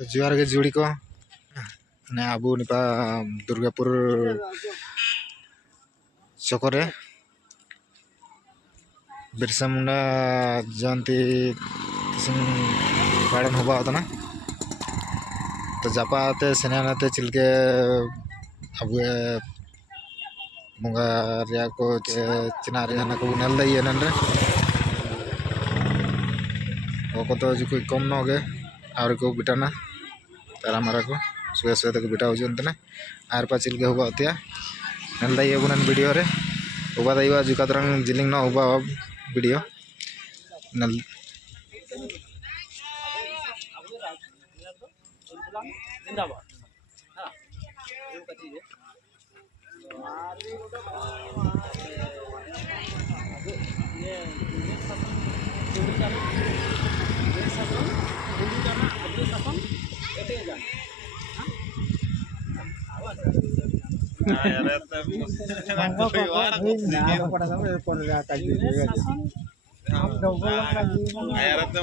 जुआर के जुड़ी को ने आबू निपा दुर्गापुर चकोरे बिरसा मुंडा जयंती पालन होबा होता तो जापाते सेनाते चिलके अब बंगा को चिना को नेल दी नंदे तो जो कम नगे और को बिटाना तारा मारा को सुबह सुबह को बिटा होना और पा चिलके होबा होतिया नेल दी बुनन वीडियो रे होबा दैवा जुका तरंग जिलिंग ना होबा वीडियो नल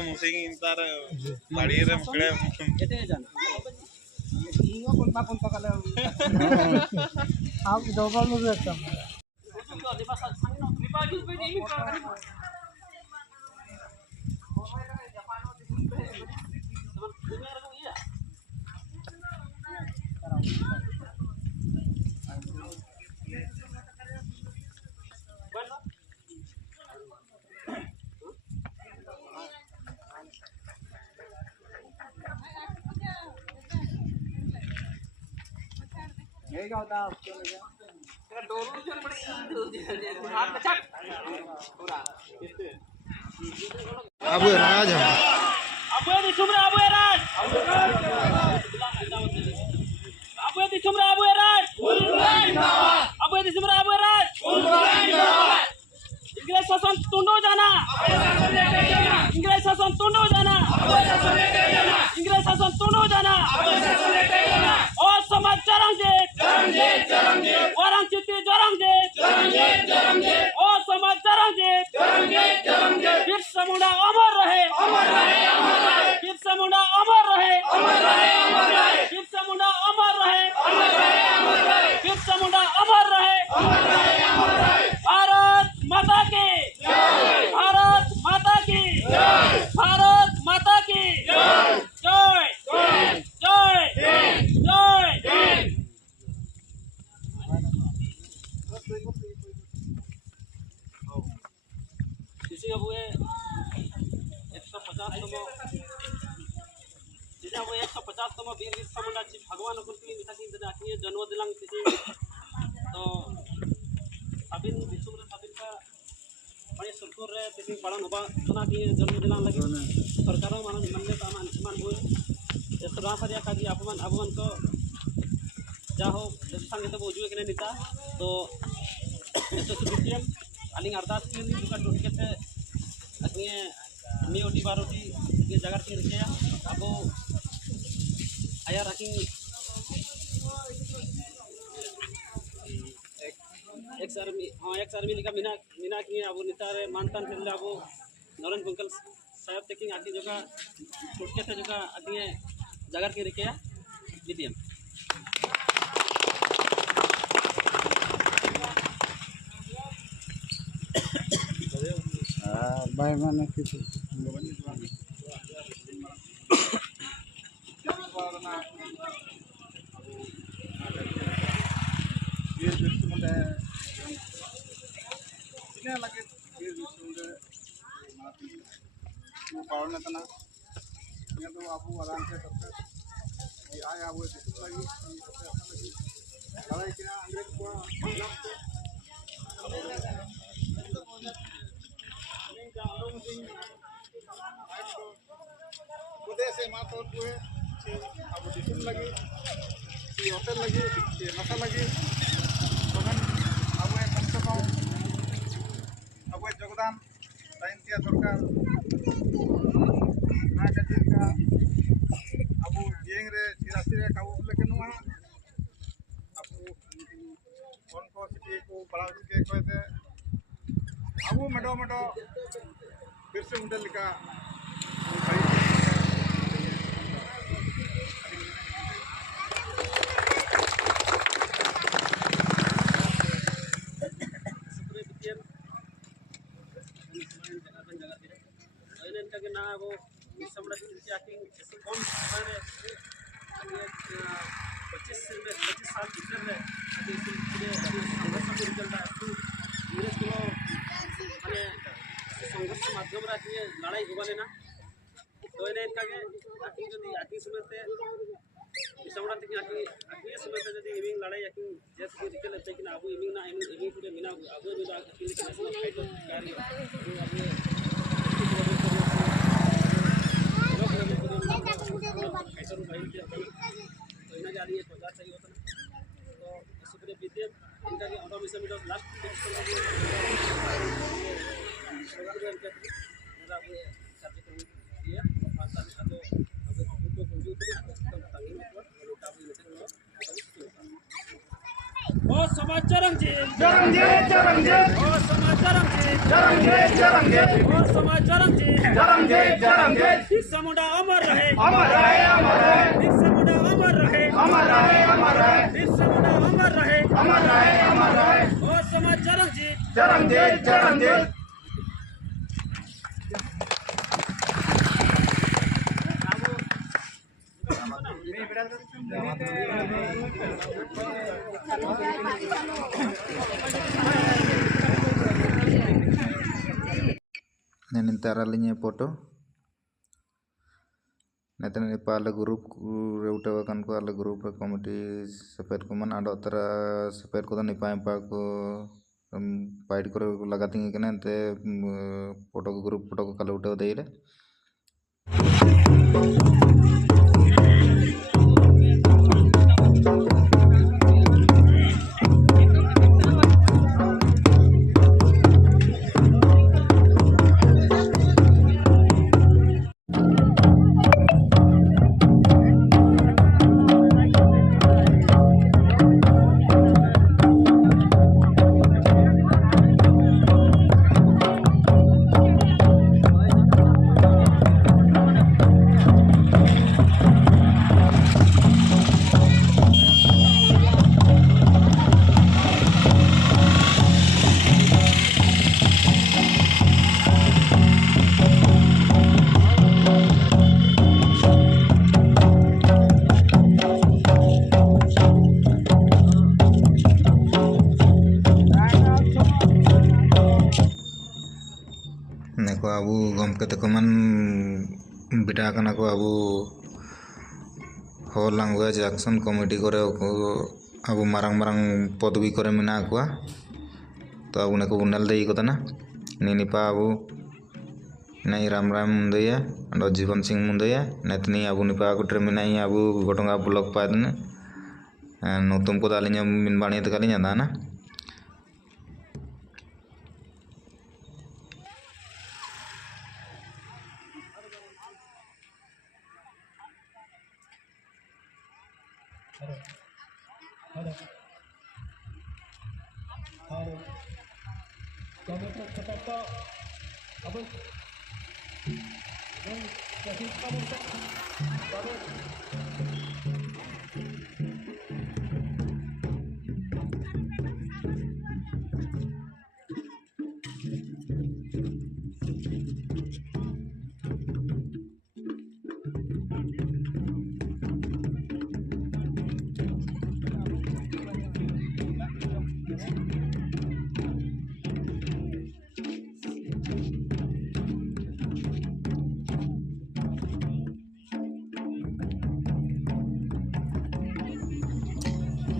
musing ntar barir mukle Abu Raj Abu di Sumra Abu Raj Abu di Sumra Abu Raj Abu di Sumra Abu Raj English शासन तुंडो जाना इंग्लिश शासन तुंडो जाना इंग्लिश शासन तुंडो जाना और समाज चरंजीत वरंग चित्ती जरंजीत और समाज चरंजीत बिरसा मुंडा अमर रहे बिरसा मुंडा अमर रहे बिरसा मुंडा अमर रहे बिरसा मुंडा अमर रहे भारत माता की भारत माता की भारत माता की जय जय जय किसी अब ये 150तम वीर बिरसा मुंडा भगवान कुंती मिताकी आखिए जन्म दिलांग किसी तो अबिन विश्व में अबिन का बड़े सरकार रे तिथि पालन होबा तना की जन्म दिलांग लगे सरकार मान मानले तामान मान हुए सरकार सारिया का अपमान अपमान को जा हो संगे तो बुझुए के नेता तो तो सुबितियम अलिंग अरदास के दुका टोटके से अखिए मियोटी बारोटी ये जगह के रखे अब आया रखी एक आर्मी लिखा मीना मीना की अब नितारे मानतान फिर अब नरेंद्र पंकल साहब तक आखिर जो का टोटके से जो का आखिए जगह के रखे विदियम बाय माने किसी पावन तना ये तो आपको आराम से करते ये आया वो लगी लड़ाई किना अंग्रेज को खुदे से मातो हुए अब दिसुन लगी ये होटल लगी ये नशा लगी तखन अब कम से कम अब योगदान टाइम दिया सरकार ना खातिर का अब जेंग रे चिरासी रे काबू लेके नुआ अब कौन को सिटी को बड़ा के कहते अब मेडो मेडो बिरसा मुंडा लिखा बिरसा मुंडा की आखिर ऐसे कौन समय 25 साल भीतर में संघर्ष रिजल्ट धीरे थोड़ा माने संघर्ष माध्यम लड़ाई होगा लेना तो इनका आखिर जो आखिर समय से बिरसा मुंडा तक आखिर समय से जो इमिंग लड़ाई आखिर जैसे रिजल्ट लेते कि अब इमिंग ना इमिंग पूरे मिना अब जो आखिर नेशनल फाइट कार्य अब फाइटर भाई के तो इन्हें जा रही है वजह चाहिए होता ना तो इसी पूरे बीते इनका कि ऑटो मिशन मीटर लास्ट बिरसा मुंडा अमर रहे अमर रहे अमर रहे बिरसा मुंडा अमर रहे अमर रहे अमर रहे बिरसा मुंडा अमर रहे अमर रहे अमर रहे ओ समाज चरंजीत నేను ఇంతరాలిnya foto नेतन पाले ग्रुप रेउटेवा kan ko ale ग्रुप रे कमिटी सपेट को मन आडो तरा सपेट को निपाय पा को फाइट करे लगाती कने ते फोटो को ग्रुप फोटो को कल उठे देइले neko abu gomke tekoman bida kana ko abu whole language action committee kore abu marang podwi kore mena ko to abu neko bunal dei ko tana nini pa abu nai ram mundaya ando Jeevan Singh mundaya netni abu ni pa ko terminai abu gotonga block padne notum ko dalinya min bani te kalinya dana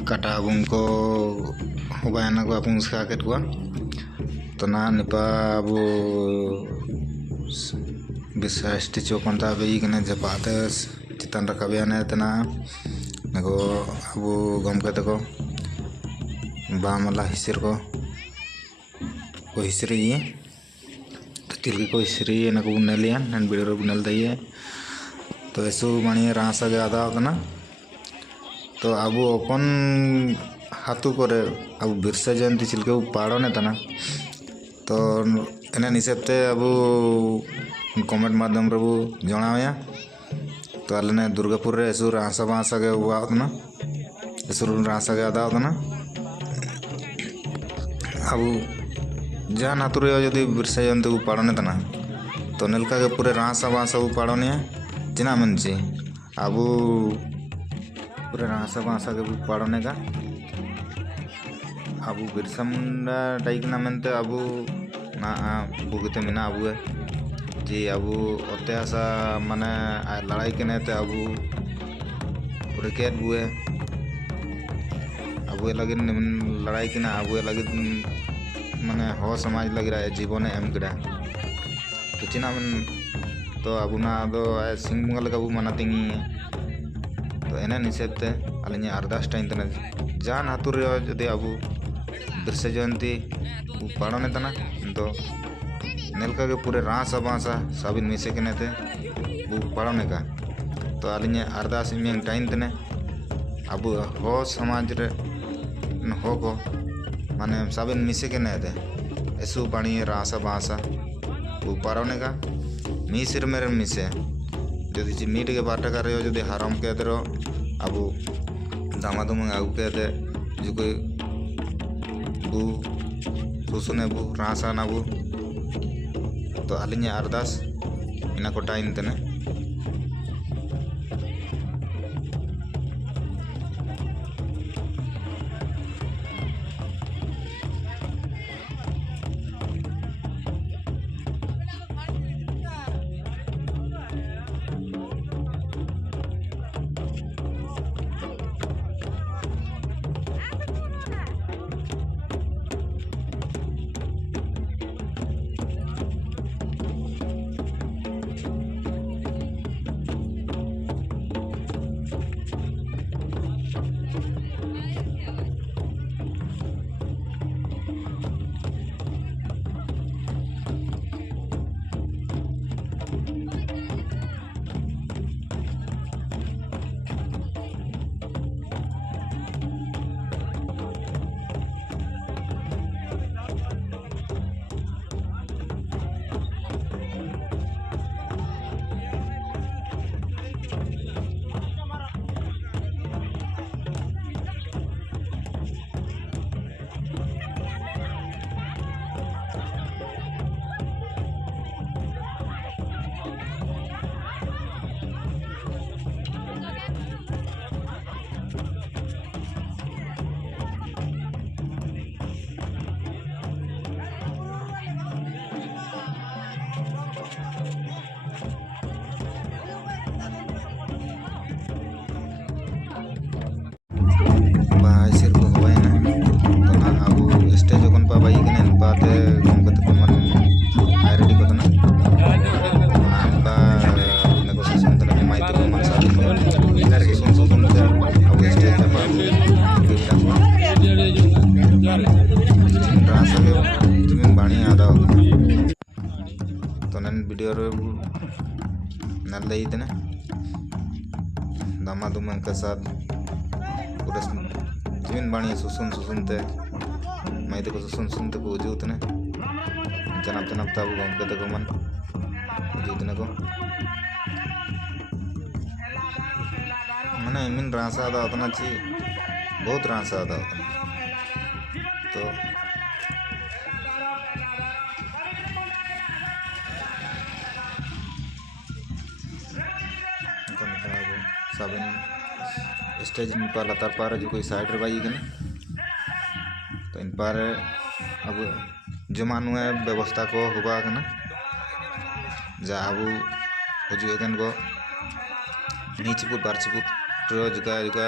kata abung ko hubayana ko abung skaket ko tana nipa abu bisa sticho konta be ikene japate citan rakabiana tana nago abu gomke ko bamala hisir ko hisri tilgi ko hisri nago bunalian nan bidoro bunal daiye to esu mani rasa ge ada na तो अब अपन हाथू करे अब बिरसा जयंती चिलके पाड़ो ने तना तो एना हिसाबते अब comment माध्यम रे जनाया तो आलने दुर्गापुर रे एसुर आशा बासा के हुआतना एसुर आशा के आदातना अब जान हाथू रे जदी बिरसा जयंती पाड़ो ने तना तो नलका के पूरे रासा बासा पाड़ने चिना मन ची अब पूरे रासा बासा के पाड़ने का अब बिरसा मुंडा टाइकना मनते अब ना बुगते मिना अब जी अब ओते आसा माने लड़ाई के नेते अब पूरे केट बुए अब लगे लड़ाई किना अब लगे माने हो समाज लग रहा है जीवन एम कड़ा तो चिना मन तो अब ना दो सिंह बंगा लगा बु मना तिंगी तो एना हिसाबते अलिᱧ अरदास टाइम तना जान हातुर रे जदि अब बिरसा जयंती पाड़ने तना तो नेलका के पूरे रासा बासा साबिन मिसे के नेते बु पाड़ने का तो अलिᱧ अरदास में टाइम तने अब हो समाज रे हो को माने साबिन मिसे के नेते ऐसु पानी रासा बासा बु पाड़ने का मिसिर मेरे मिसे जदि ची मीट के बाटा कर रहे जदि हराम के दे अब दामादुम आगू के दे जो कोई बु सुसुने बु रासा ना बु तो अलिᱧ अरदास इना को टाइम तने बाहर को हुआ है ना तो ना अब स्टेज जोन पा बाई के ने पाते गम कते को मन रेडी को ना ना इनको सेशन तले माई तो मन साथ में सुन ते अब स्टेज पे पा रासा के तुम बाणी आदा तो नन वीडियो रे नल्ले इतने दामादुम के साथ पूरे तीन बाणी सुसुन सुसुनते मैं तो सुसुन सुनते को उजूतने जनाब जनाब ताबू गम के को मन उजूतने को मने मिन रासा आदा उतना ची बहुत रासा आदा उतना तो साबिन स्टेज इन पर लतार पार जो कोई साइड रे बाई गने तो इन पार अब जमानु है व्यवस्था को हुआ गना जा अब हजू गन को नीचे पुट बारची पुट ट्रो जुका जुका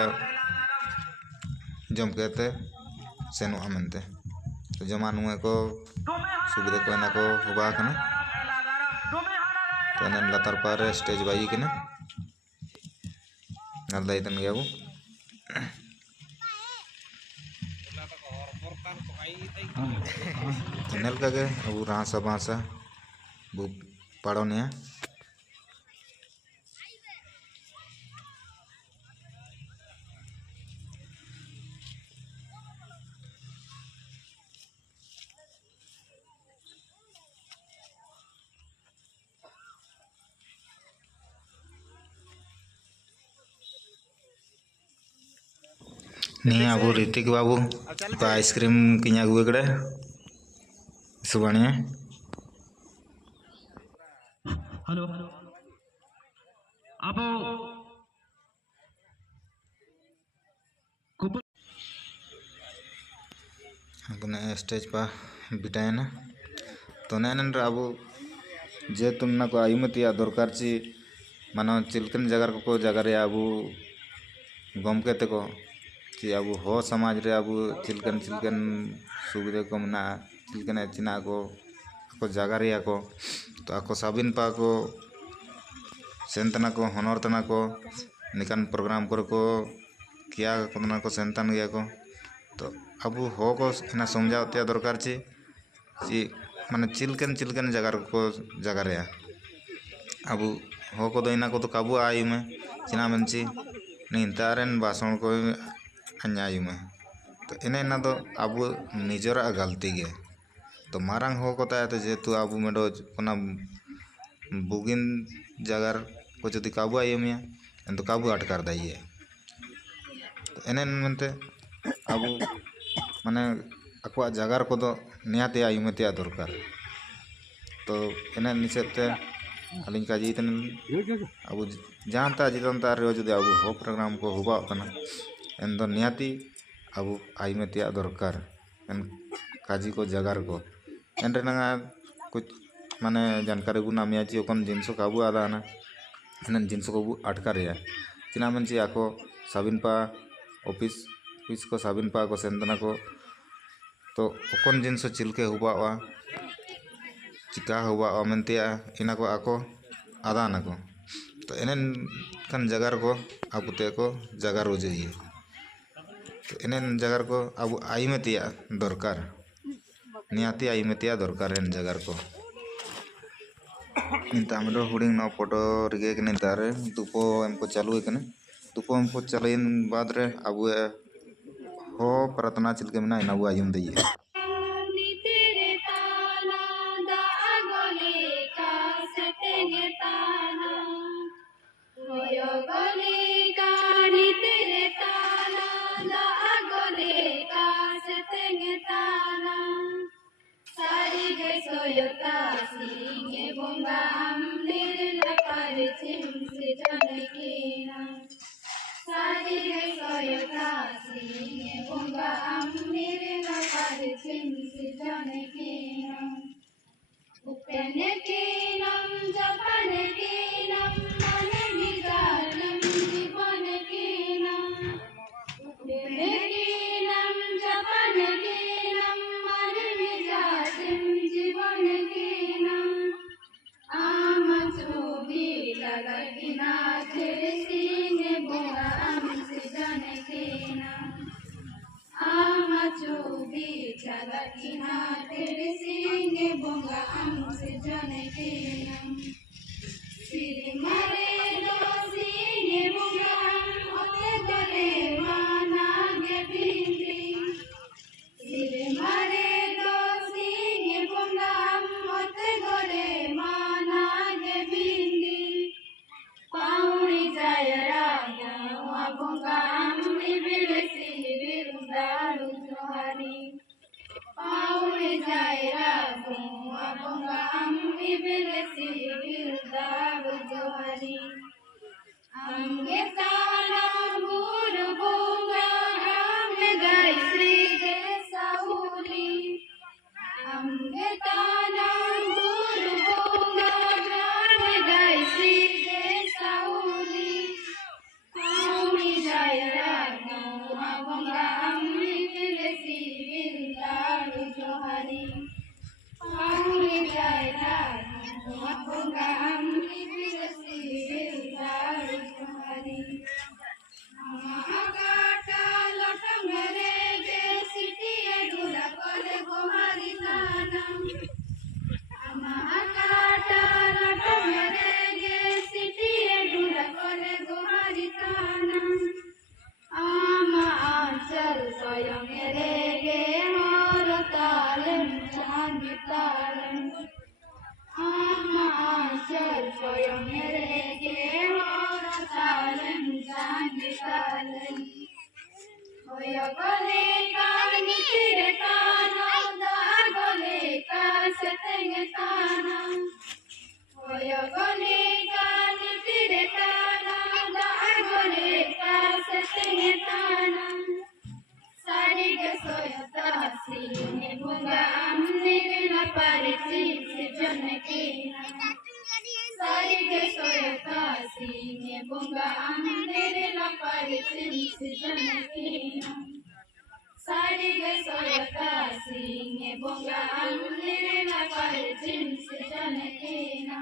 जम कहते सेनो हमनते तो जमानु है को सुविधा को ना को हुआ गना तो नन लतार पार स्टेज बाई गने नल्दा इतन गया वो नल का के अब रासा बासा वो पढ़ो ने नहीं अब ऋतिक बाबू का आइसक्रीम किना गुए कड़े सुबानिया हेलो अब स्टेज पर बिटायना तो नैन अब जेहेतु को आयुमतिया दरकार ची मानो चिलकन जगार को जगार अब गमके तको कि अब हो समाज रे अब चिलकन चिलकन सुविधा को मना चिलकन चिना को जगार को तो ako साबिन पा को सेंतना को हनर तना को निकान प्रोग्राम को किया को सेंतन गया को तो अब हो को ना समझाते दरकार ची माने चिलकन चिलकन जगार को जगार अब हो को इना को तो काबू आयु में चिना मंची नहीं तारन भाषण को अन्याय में तो इन्हें ना तो अब निजरा गलती गे तो मारंग हो को ताया तो जेतु अब मेडो कोना बुगिन जगार को जदि काबू आयु में तो काबू अटकार दाइए तो इन्हें मनते अब माने अकवा जगार को तो नियाते आयु में त्या दरकार तो इन्हें निश्चित अलिंग का जीतन अब जानता जीतनता रे जो अब हो प्रोग्राम को हुआ कना एन दो नियाती अब आयु में त्या दरकार एन काजी को जगार को एन रेना कुछ माने जानकारी गुना मिया जी ओकन जिनसो काबू आदा ना एन जिनसो को अटकार या चिना मंची आको साबिन पा ऑफिस को साबिन पा को सेंतना को तो ओकन जिनसो चिलके हुआ चिका हुआ मेंतिया इना को आको आदान को तो एनेन kan जगार को अब ते को जगार हो जाइए तो एनेन जगार को अब आई में तिया दरकार नियाती आई में तिया दरकार एन जगार को इंता मेडो हुडिंग ना फोटो रिगे के नितारे दुपो हमको चालू है दुपो हमको चलेन बाद रे अब हो प्रार्थना चिलके में ना इना वो आयुम दइए Oyo gole सारी गसोयता सिंह बोंगा अंधेरे न पर जिन्स जनकेना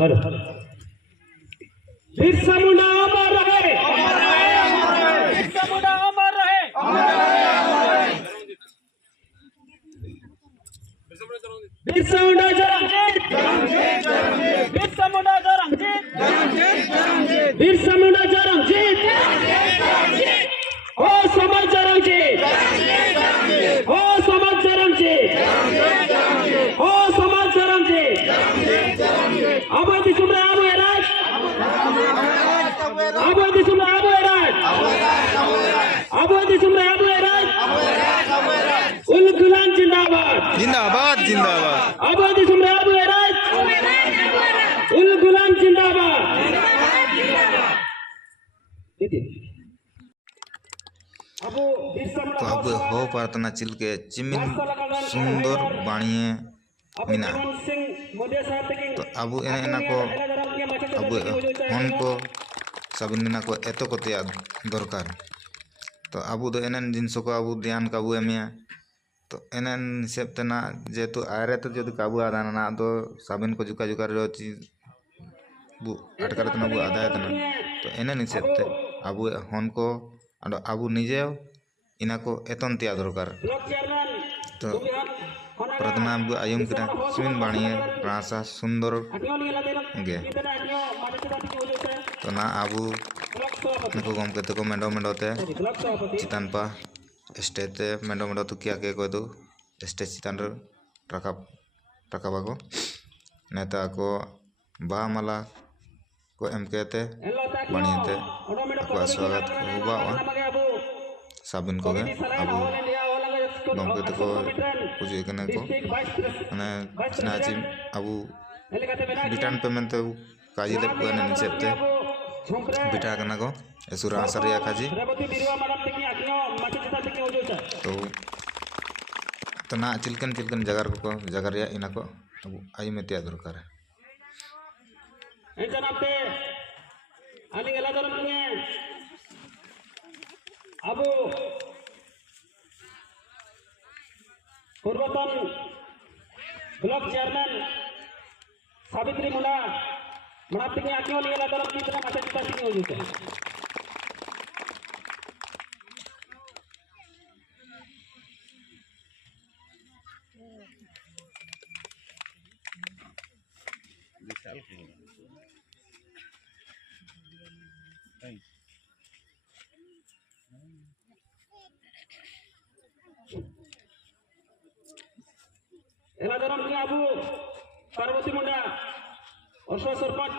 हेलो बिरसा मुंडा अमर रहे बिरसा मुंडा अमर रहे बिरसा मुंडा जरंगीत बिरसा मुंडा जरंगीत बिरसा मुंडा जरंगीत ओ समाज जरंगीत ओ समाज जरंगीत ओ समाज जरंगीत आबादी सुमरा आबू एराज आबादी सुमरा आबू एराज आबादी सुमरा आबू एराज उल गुलाम जिंदाबाद जिंदाबाद जिंदाबाद आबादी सुमरा आबू एराज उल गुलाम जिंदाबाद अबू तो अब हो प्रार्थना चिलके चिमिन सुंदर बाणिये मिना तो अब एना को अब हन को साबिन को एतो को तैयार दरकार तो अब दो एनन जिनस को अब ध्यान काबू एमिया तो एनन हिसाब तेना जेहेतु आयरे तो जो काबू आदाना दो साबिन को जुका जुका चीज बु अटकर तना बु आदाय तना तो एनन हिसाब ते अब हन को अब निजे इना को एतन तैयार दरकार तो प्रार्थना अब आयम किना सिमिन बाणिये रासा सुंदर गे तो ना अब नको गम के को मेंडो मेंडो ते चितान पा स्टेज ते मेंडो मेंडो तो क्या के को दो स्टेज चितान रकाबा को नेता को बा माला को एम कहते बाणिये को स्वागत हुआ साबिन को गे अब गमके को पूजे कने को माने चिनाची अब बिटान पेमेंट तो काजी ले को ने निचेते बिटा कना को एसुरा सरिया काजी तो ना चिलकन जगार को जगार या इना को अब आई में तैयार दरकार है जनाबते आलिंग एला दरम के अब पूर्वतन ब्लॉक चेयरमैन सावित्री मुंडा मनाते हैं आगे वाली एला दरम की तरह माता पिता की हो जाते हैं एलादरम के अबू पार्वती मुंडा और सरपंच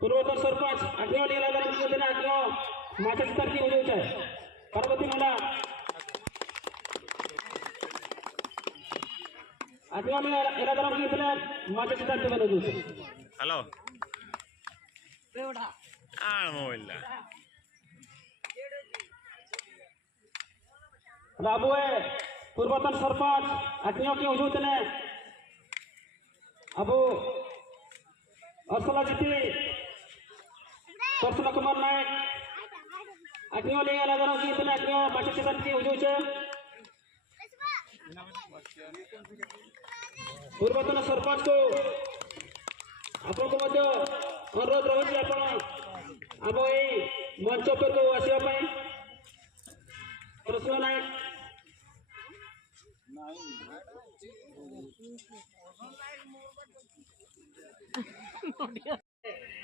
पूर्वोत्तर सरपंच आगे वाली एलादरम के दिन आगे माता पिता की हो जाए पार्वती मुंडा आगे वाली एलादरम के दिन माता पिता की बने दूसरे हेलो मोबाइल अबू पूर्वतन सरपंच अग्नियों की वजूद ने अबू अर्सला जीती सरसला कुमार नायक अग्नियों ले अलग अलग की इतने अग्नियों बाकी चिकन की वजूद से पूर्वतन सरपंच को आपन को मध्य अनुरोध रही आपण अब ये मंच पर को आसिया पाए सरसला नायक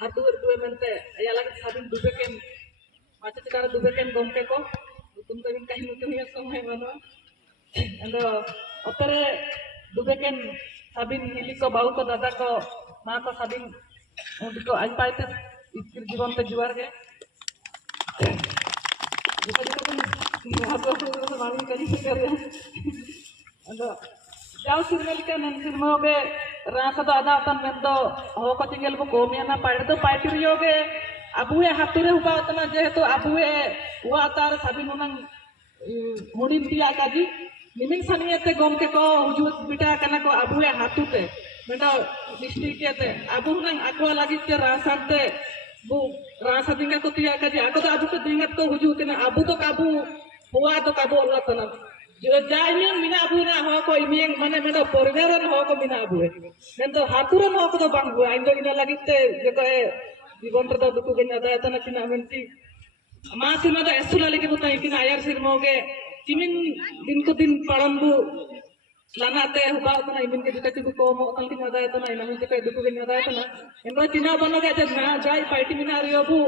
Aduh mente, ya lagi sabin dubekin, macam cara dubekin gomke ko, tutum kawin kahin mutum ya semua mana, ando, otere dubekin sabin hili ko bau ko dada ko, ma ko sabin, untuk ko aja itu ikir jiwan te juar ke, bukan itu kan, apa itu malu kali kerja, ando. जाओ सिरमेलिका नंसिरमो बे रासा तो आधा तन में तो हो कचिंगल को कोमिया ना pied तो पाइटिरियो बे अबुए हातुरे हुआ उतना जे तो अबुए वो आतार सभी मुनंग मुनिम दिया काजी निमिंग सनिये ते गोम के को हुजूत बिटा कना को अबुए हातुते मेरा डिस्ट्रिक्ट के अब हुनंग आको लगी के रासाते बु रासा दिंगा को तिया का आको तो अब तो दिंगा तो हुजू के अब तो काबू हुआ तो काबू अल्लाह तना जो जाइने मिना अबू ना हो को इमियंग माने मेरा परिवारन हो को मिना अबू नेन तो हातुरन हो को तो बांगबु आइन तो इना लगी ते जो को जीवन रे तो दुकु के नदा तना किना मेंती मा सिमा तो एसुला लेके बुता किना आयर सिर मोगे तिमिन दिन को दिन पालन बु लानाते हुआ तना इमिन के दिक्कत को मो कल की नदा तना इना में के दुकु के नदा तना एनो चिना बनोगे जब ना जाई पार्टी मिना रियो बु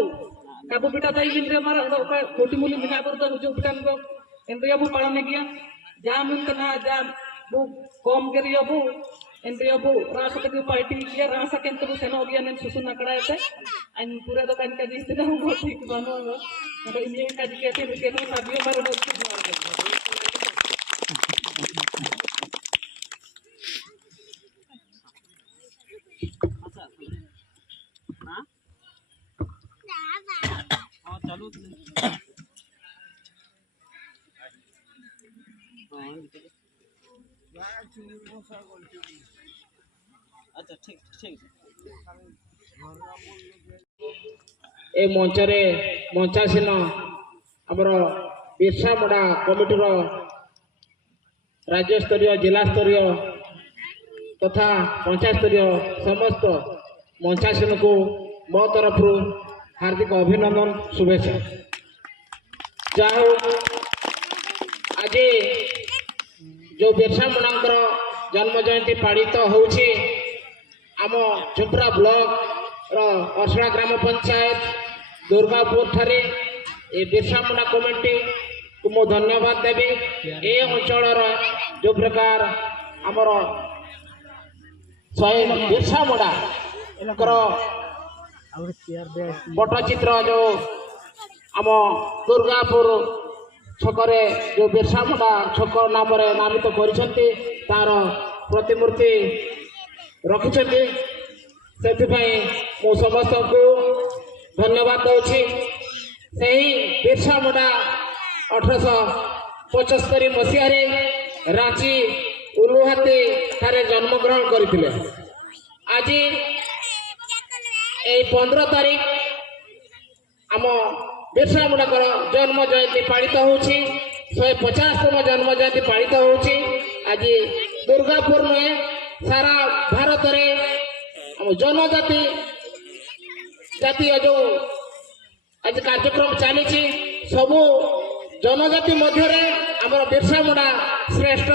काबू बेटा ताई मिन रे मारा तो मोटी मुली मिना पर तो जो बिटान को एंड्रिया बु पालन गया जाम तना जाम बु कम के रियो बु एंड्रिया बु रासा के पार्टी किया रासा के तो सेनो गया ने सुसु नकड़ा थे अन पूरा तो कान का जिस दिन हम बहुत ठीक बनो मतलब इंडियन का जी के के तो साबियो मारो बहुत हाँ चालू अच्छा ठीक ठीक ए मंचरे मंचासीन आमर बिरसा मुंडा कमिटीर राज्य स्तरीय जिला स्तरीय तथा पंचायत स्तरीय समस्त मंचासीन को मो तरफ हार्दिक अभिनंदन शुभेच्छा जाओ आज जो बिरसा मुंडा जन्म जयंती पालित होउछि आम झुम्परा ब्लॉक अर्सड़ा ग्राम पंचायत दुर्गापुर ठारे ए बिरसा मुंडा कमिटी को मो धन्यवाद देवी ए अंचल जो प्रकार आमर शहीद बिरसा मुंडा इनकर पट्टचित्र जो आम दुर्गापुर छकरे जो बिरसा मुंडा छक नाम नामित करिसेंती तार प्रतिमूर्ति रखिछंती सेथिपाई मो समस्त को धन्यवाद दउछि सही बिरसा मुंडा 1875 मसीह रे रांची उलुहाती ठारे जन्म ग्रहण करथिले आज ए 15 तारीख आम बिरसा मुंडा जन्म जयंती पालित होउछि 150तम जन्म जयंती पालित होउछि आज दुर्गापुर में सारा भारत रे जनजाति जातीय जो आज कार्यक्रम चली सबू जनजाति मध्य आमर बिरसा मुंडा श्रेष्ठ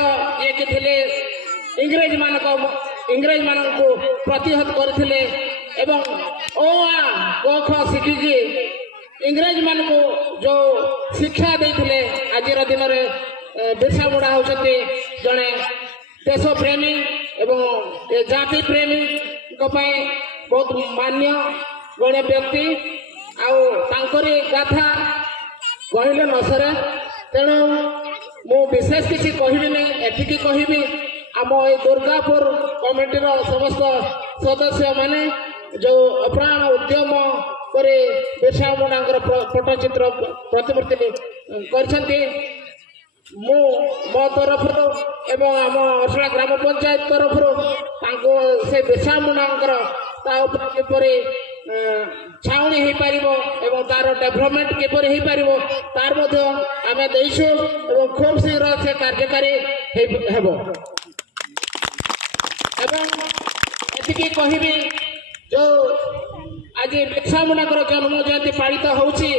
ये कि थिले इंग्रेज मान को प्रतिहत करथिले एवं ओ आ क ख शिखिकी इंग्रेज मान को जो शिक्षा देथिले आजिर दिन में बिरसा मुंडा होउछथि जणे देश प्रेमी एवं जाति प्रेमी बहुत मान्य गण्य व्यक्ति आउरी गाथा कहले न सरे तेणु मु विशेष किसी कहबी एतिकी कहबी आम ए दुर्गापुर कमिटीर समस्त सदस्य माने जो अप्राण उद्यम करे बिरसा मुंडा पट्टचित्र प्रतिमूर्ति करछंती मो तरफ एवं आम अर्सड़ा ग्राम पंचायत तरफ से बिरसा मुंडा किपरि छाउनी हो पार एवं तार डेभलपमेंट किपरि हो पार तार आम देशु एवं खूब शीघ्र से कार्यकारी हेब एवं एतिकी कहबी जो आज बिरसा मुंडा जन्म जयंती पालित होउछि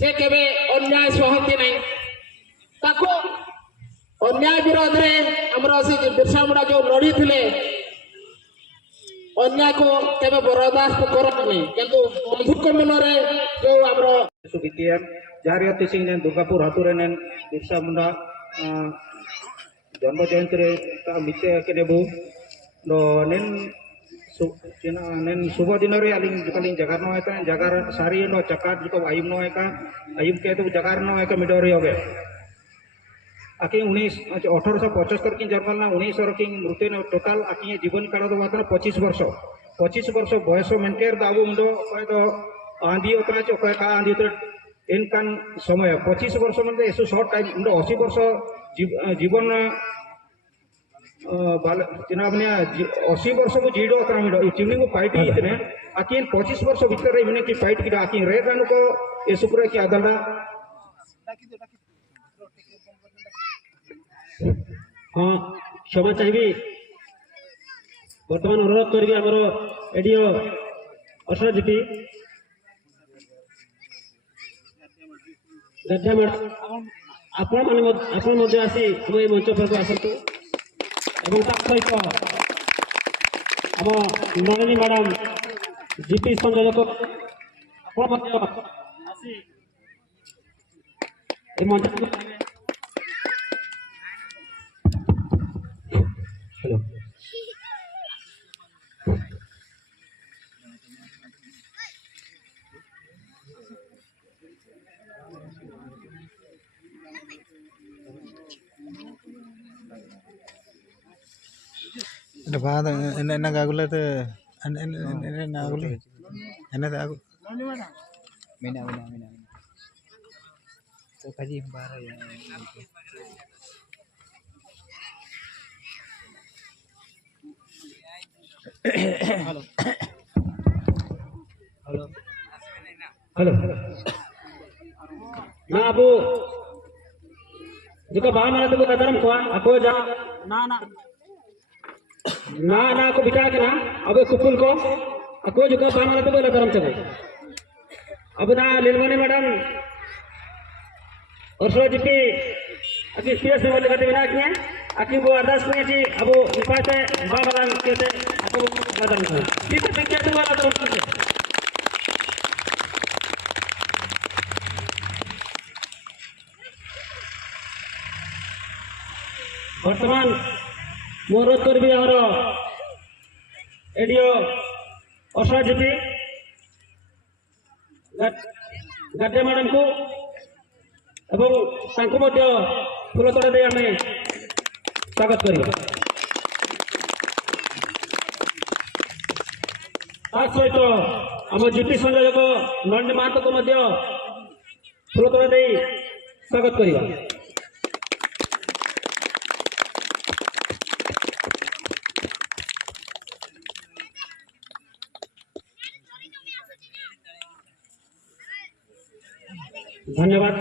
से केबे अन्याय सहती नहीं ताको अन्याय विरोध में हमरा से बिरसा मुंडा जो लड़ी थिले अन्याय को केबे बर्दाश्त करत नहीं किंतु बंधुक मन रे जो हमरो सुबितिया जारी अति सिंह ने दुर्गापुर हातुरे ने बिरसा मुंडा जन्म जयंती रे ता मिते के देबु नो नेन नेन शुभ दिन रे अलिंग जगार नो है जगार सारी नो चकाट जो आयुम नो है का आयुम के तो जगार नो है का मिडो रे होगे आकी 1875 की जन्म ना 1900 की मृत्यु ने टोटल आकी जीवन काल दो बात 25 वर्ष बयस मेनकेर दाबू मुंडो कय तो आंधी उतरा चो कय का आंधी उतर इनकान समय 25 वर्ष मतलब ऐसो शॉर्ट टाइम मुंडो 80 वर्ष जीवन चिनाबने 80 वर्ष को जीडो क्रामीड ये चिमनी को फाइट इतने आकिन 25 वर्ष भीतर इमने की फाइट की आकिन रे कानु को ये सुकुरे की आदलना हाँ क्षमा चाहिए वर्तमान अनुरोध करी आमर एडियो अशोक जीपी गद्या मैडम आपण मैंने आसी हम ये मंच पर आसतु सहित आम नलिनी मैडम जीपी संयोजक आसी मंच हेलो बाद एने गागुले ते एने नागुले एने ते आगु मिना तो काजी बार हेलो हेलो हेलो ना अब जो बाहर मारा तो कदम को आपको जा ना ना ना ना को बिठा के ना अब कुकुल को आपको जो बाहर मारा तो कदम चले अब ना लीलमणि मैडम और सो जी अभी सीएस में बोले बिना किए आखिर वो अरदास किए जी अब इपाते बाबा कहते आपको कदम को ठीक है क्या तो वाला तो वर्तमान अनुरोध करी आमर एडियो अशोक जीपी गार्डिया मैडम को फूल तोड़ा दे आम स्वागत कर सहित आम जीपी संयोजक नलिनी महतो को फूल तोड़ा दे स्वागत करवा धन्यवाद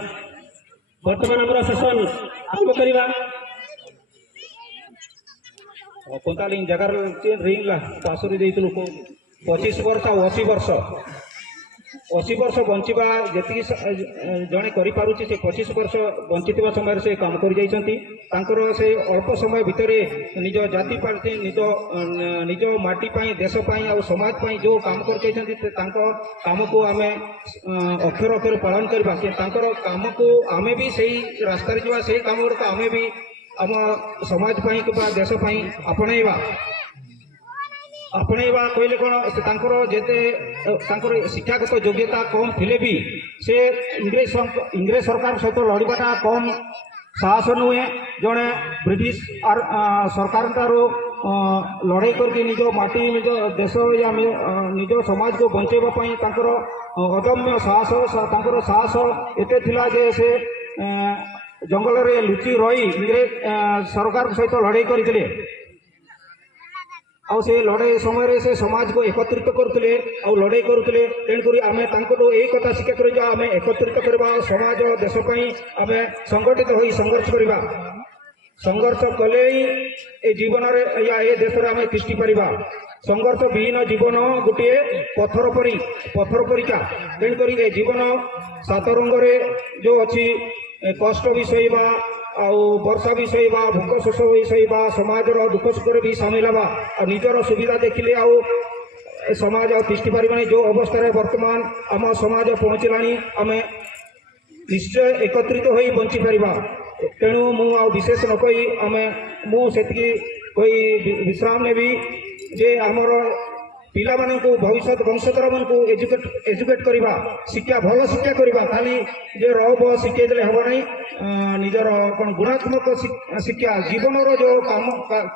वर्तमान आम सेसन आरंभ करवा कोंताली जगार रिंग ला पासुरी देइतलु को 25 वर्ष आ 80 वर्ष बंचिबा जति जणे करि पारुछि से 25 वर्ष बंचितबा समय से काम करि जाइछंती तांकर से अल्प समय भितरे निज जाति पार्टी निज माटी पाई देश पाई आ समाज पाई जो काम कर जाइछंती तांको काम को आमे अक्षर अक्षर पालन करबा कि तांकर काम को आमे भी सही रास्ता रे जवा सही काम को आमे भी आम समाज पाई कि देश पाई आपणेबा कहले कौन जेते शिक्षागत योग्यता कम थिले भी से इंग्रेज सरकार सहित लड़ाटा कम साहस नुहे जड़े ब्रिटिश सरकार लड़ाई करके निज माटी निज देश या निज समाज को बंचेवाई अदम्य साहस साहस एते थिला जे से जंगल रे लुचि रही इंग्रेज सरकार सहित लड़ाई करते आउ से लड़ाई समय से समाज को एकत्रित करते लड़ाई करते तेणुक आम यही कथा शिक्षा कर आम एकत्रित करवा समाज देशपाई आम संगठित हो संघर्ष करवा संघर्ष कले ही ए जीवन या ए देश में आम तिष्टि पारिबा संघर्ष विहीन जीवन गोटे पथर परिका तेणुक ए जीवन सात रंग जो अच्छी कष्ट भी सहीबा आउ वर्षा भी सहीबा भूख शोष भी सहीबा समाज दुख सुख भी सामिल हवा निजर सुविधा देखिले आउ समाज तिष्टि पारिबानी जो अवस्था वर्तमान आम समाज पहुँचला आम निश्चय एकत्रित हो बंची पारिबा तेणु मु विशेष न कही आम मुझे विश्राम नेबी जे आमर ପିଲାମାନଙ୍କୁ ଭବିଷ୍ୟତ ବଂଶଧର ମାନଙ୍କୁ ଏଜୁକେଟ୍ କରିବା ଶିକ୍ଷା ଭଲ ଶିକ୍ଷା କରିବା ଖାଲି ଯେ ରବ ଶିଖେଇ ଦେଲେ ହେବ ନାହିଁ ନିଜର କ'ଣ ଗୁଣାତ୍ମକ ଶିକ୍ଷା ଜୀବନର ଯେଉଁ କାମ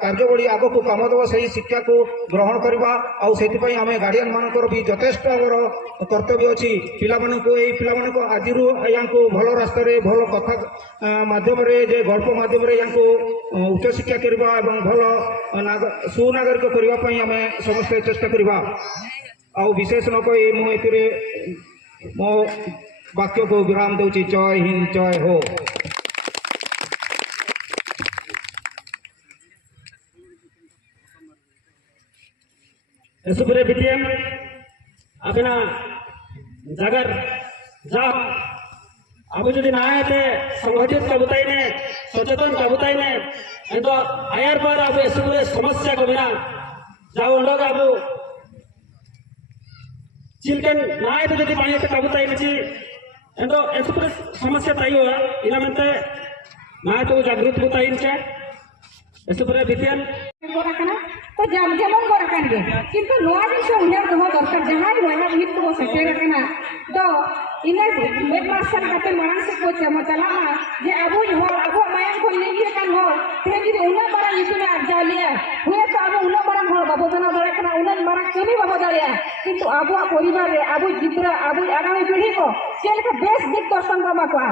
କାର୍ଯ୍ୟବଳୀ ଆଗକୁ କାମ ଦେବ ସେହି ଶିକ୍ଷାକୁ ଗ୍ରହଣ କରିବା ଆଉ ସେଥିପାଇଁ ଆମେ ଗାର୍ଡିଆନ୍ ମାନଙ୍କର ବି ଯଥେଷ୍ଟ ଆମର କର୍ତ୍ତବ୍ୟ ଅଛି ପିଲାମାନଙ୍କୁ ଏଇ ପିଲାମାନଙ୍କୁ ଆଜିରୁ ୟାଙ୍କୁ ଭଲ ରାସ୍ତାରେ ଭଲ କଥା ମାଧ୍ୟମରେ ଯେ ଗଳ୍ପ ମାଧ୍ୟମରେ ୟାଙ୍କୁ ଉଚ୍ଚଶିକ୍ଷା କରିବା ଏବଂ ଭଲ ସୁନାଗରିକ କରିବା ପାଇଁ ଆମେ ସମସ୍ତେ ଚେଷ୍ଟା କରିବା ଆଉ ବିଶେଷ ନ କହି ମୁଁ ଏଥିରେ ମୋ ବାକ୍ୟକୁ ବିରାମ ଦେଉଛି ଜୟ ହିନ୍ଦ ଜୟ ହୋ सुपुरे बीटीएम अपना जागर जा अब जो ना आए संगठित कबूताई ने सचेतन कबूताई ने तो आयर पर अब सुपुरे समस्या को बिना जाओ लोग अब चिलकन ना आए तो यदि पानी कबूताई किसी तो सुपुरे समस्या ताई हुआ इना मनते ना तो जागृत होता इनसे सुपुरे बीटीएम तो जम जेमन बरकान गे किंतु नोआ जिस उन्हें दो दरकार जहां वहां हित को सेटेर करना तो इने एक मास्टर काते मरण से को चम चलामा जे अबु हो अबु मायन को लेगी कान हो ते जी उन्हें बड़ा यीशु ने आज्ञा लिया हुए तो अबु उन्हें बड़ा हो बाबू जना बड़ा करना उन्हें बड़ा कभी बाबू दरिया किंतु अबु परिवार रे अबु जितरा अबु आगामी पीढ़ी को चल का बेस दिक दर्शन करबा को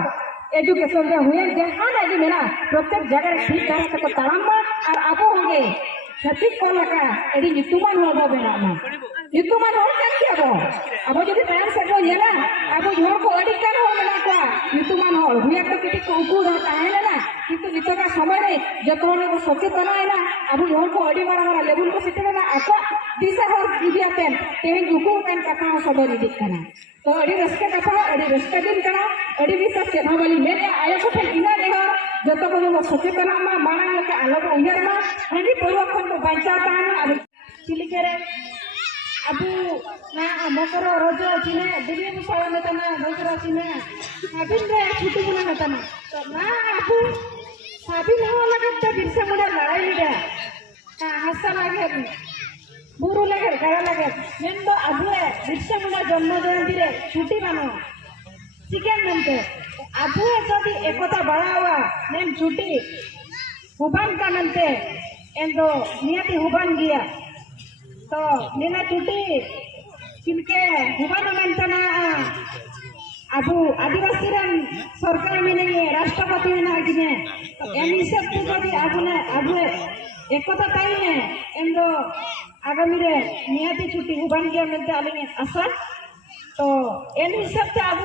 एजुकेशन रे हुए जहां ना जी मेरा प्रत्येक जगह ठीक तरह से तालाम और अबु होंगे सचिव को लगा एडी युतुमान हो बेना ना युतुमान हो kan क्या हो अब जदि टाइम से को येला अब झोर को एडी कर हो मेना को युतुमान हो हुए तो किति को उकुड़ होता है ना किंतु नितका समय रे जतोने को सचेतन है ना अब झोर को एडी मारा मारा लेवल को सिटे ना आको दिशा हो दिया पेन तेन उकुड़ पेन कथा सबरी दिखना तो एडी रस्ते कथा एडी रस्ते दिन करा एडी दिशा चेना वाली मेरे आया को फिर इना देहा जतो को सचेतन मा माना के अलग उहर मा हनी परिवर्तन को बचाता है अब चिलिकेरे अब ना मकर रोज चिने दिल्ली में सावन में तना रोज चिने अभी रे छुट्टी बुला में तना तो ना अब सभी ना लगे तो बिरसा मुड़ा लड़ाई ले का हंसा लगे बुरु लगे गड़ा लगे मैं तो अब बिरसा मुड़ा जन्म जयंती रे छुट्टी मानो चिकन नंते अब यदि एकता बड़ा हुआ नेम छुट्टी हुबान का नंते एंदो नियति हुबान गया तो नेना छुट्टी किनके हुबान नंतना अब आदिवासी रन सरकार में नहीं राष्ट्रपति में ना किने तो एनी सब तो यदि अब एकता ताई ने एंदो आगामी रे नियति छुट्टी हुबान गया मिलते आलिंगे आशा तो इन हिसाब से अब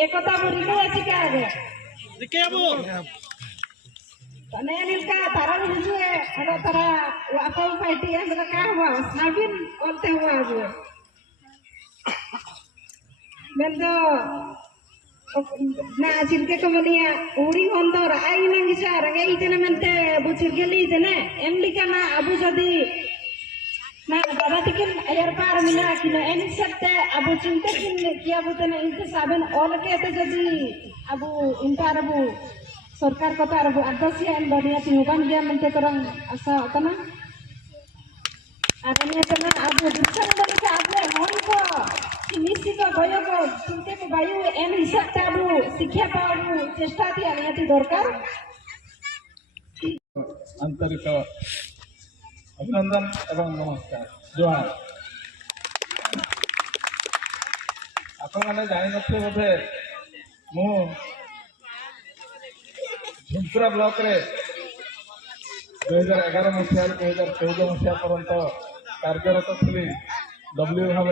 एकता बुरी को ऐसी क्या है दिखे अब तो नया मिलका तारा भी है अगर तारा वापस पार्टी है तो क्या हुआ साबिन बोलते हुआ अब मैं तो ना चिंते कमनिया उड़ी होंदर आई ना किसा रंगे इतने मनते बुचिर गेली इतने एमलिका ना अबू जदी ना दादा तिकिन अयर पार मिला कि ना इन सकते अब चिंता किया बुते ना इनके साबन और के तो जदी अब इनका अरबू सरकार को तो अरबू आदर्श है इन बढ़िया तिहुबान गया मनते तरंग ऐसा होता ना आदमी तो ना अब दूसरा नंबर के आगे होन को निश्चित भयो को चिंते को बायु इन हिसाब से अब शिक्षा पाऊ चेष्टा थी आनियाती दरकार आंतरिक अभिनंदन एवं नमस्कार जोहार आपण मैंने जानी नथे बोधे मु झुंपुरा ब्लॉक रे 2011 मसीह 2014 मसीह पर्यंत कार्यरत थी डब्ल्यू भाव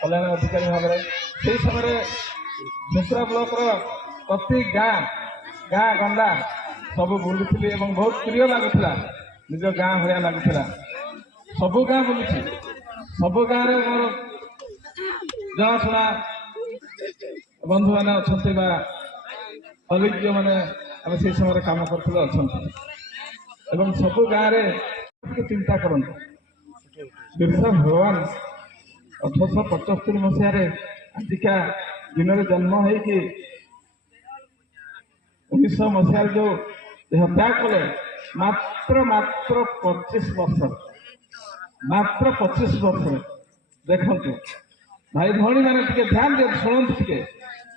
कल्याण अधिकारी भाव से समय झुंपुरा ब्लॉक प्रति गाँ गाँ गंडा सब बुलूली बहुत प्रिय लगुला निज गाँ भाया लगुला सबु गाँ बुलूची सब गाँव मोर जनाशुना बंधु मैंने अच्छा कलिग जो मैंने आम से समय कम करते अच्छा सब गाँव में चिंता करूँ बिरसा भगवान 1875 मसीह आजिका दिन में जन्म हो 1900 मसीह जो हत्या कले मात्र 25 वर्ष ମାତ୍ର 25 ବର୍ଷରେ। ଦେଖନ୍ତୁ ଭାଇ ଭଉଣୀ ମାନେ ଟିକେ ଧ୍ୟାନ ଦିଅନ୍ତୁ, ଶୁଣନ୍ତୁ, ଟିକେ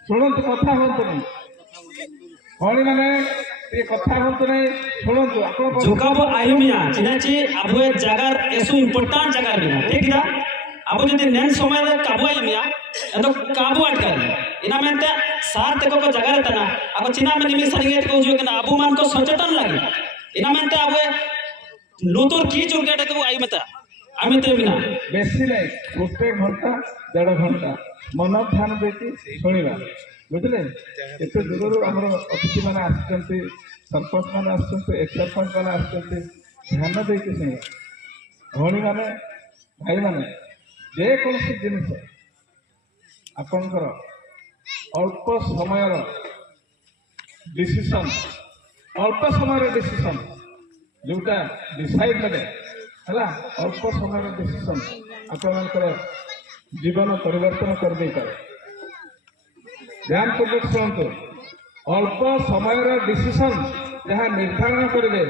ଶୁଣନ୍ତୁ, କଥା ହୁଅନ୍ତୁନି ଭଉଣୀ ମାନେ, ଟିକେ କଥା ହୁଅନ୍ତୁନି, ଶୁଣନ୍ତୁ। ଆପଣ जुकाबो आयुमिया चिनाची अब ये जगह ऐसो इम्पोर्टेंट जगह बिना ठीक ना अब जो नेन समय रे काबो आयुमिया तो काबो अटकर इना मेंते सार तेको को जगह रहता ना अब चिना में निमी संगीत को जो कि ना अबू मान को सचेतन लगे इना मेंते अब लोतोर की जो के को आयुमता आमिते बिना बेसी नहीं, 1 घंटा 1.5 घंटा मन ध्यान देती शुणा, बुझे। एत दूर आम अतिथि मैंने आसुच्च, सरपंच मैंने आसुच्च, एक्स सरपंच मैंने आसुच्च, ध्यान देती शुणा। भौणी मैंने भाई मैंने जेको जिनिस आपणकर अल्प समय डिसीजन, अल्प समय डिसीजन जोटा डिसाइड करे है, अल्प समय डिसीजन आपणकर जीवन परिवर्तन कर दे पारे। ध्यान पूर्वक शुणु, अल्प समय डिसीजन जहाँ निर्धारण करेंगे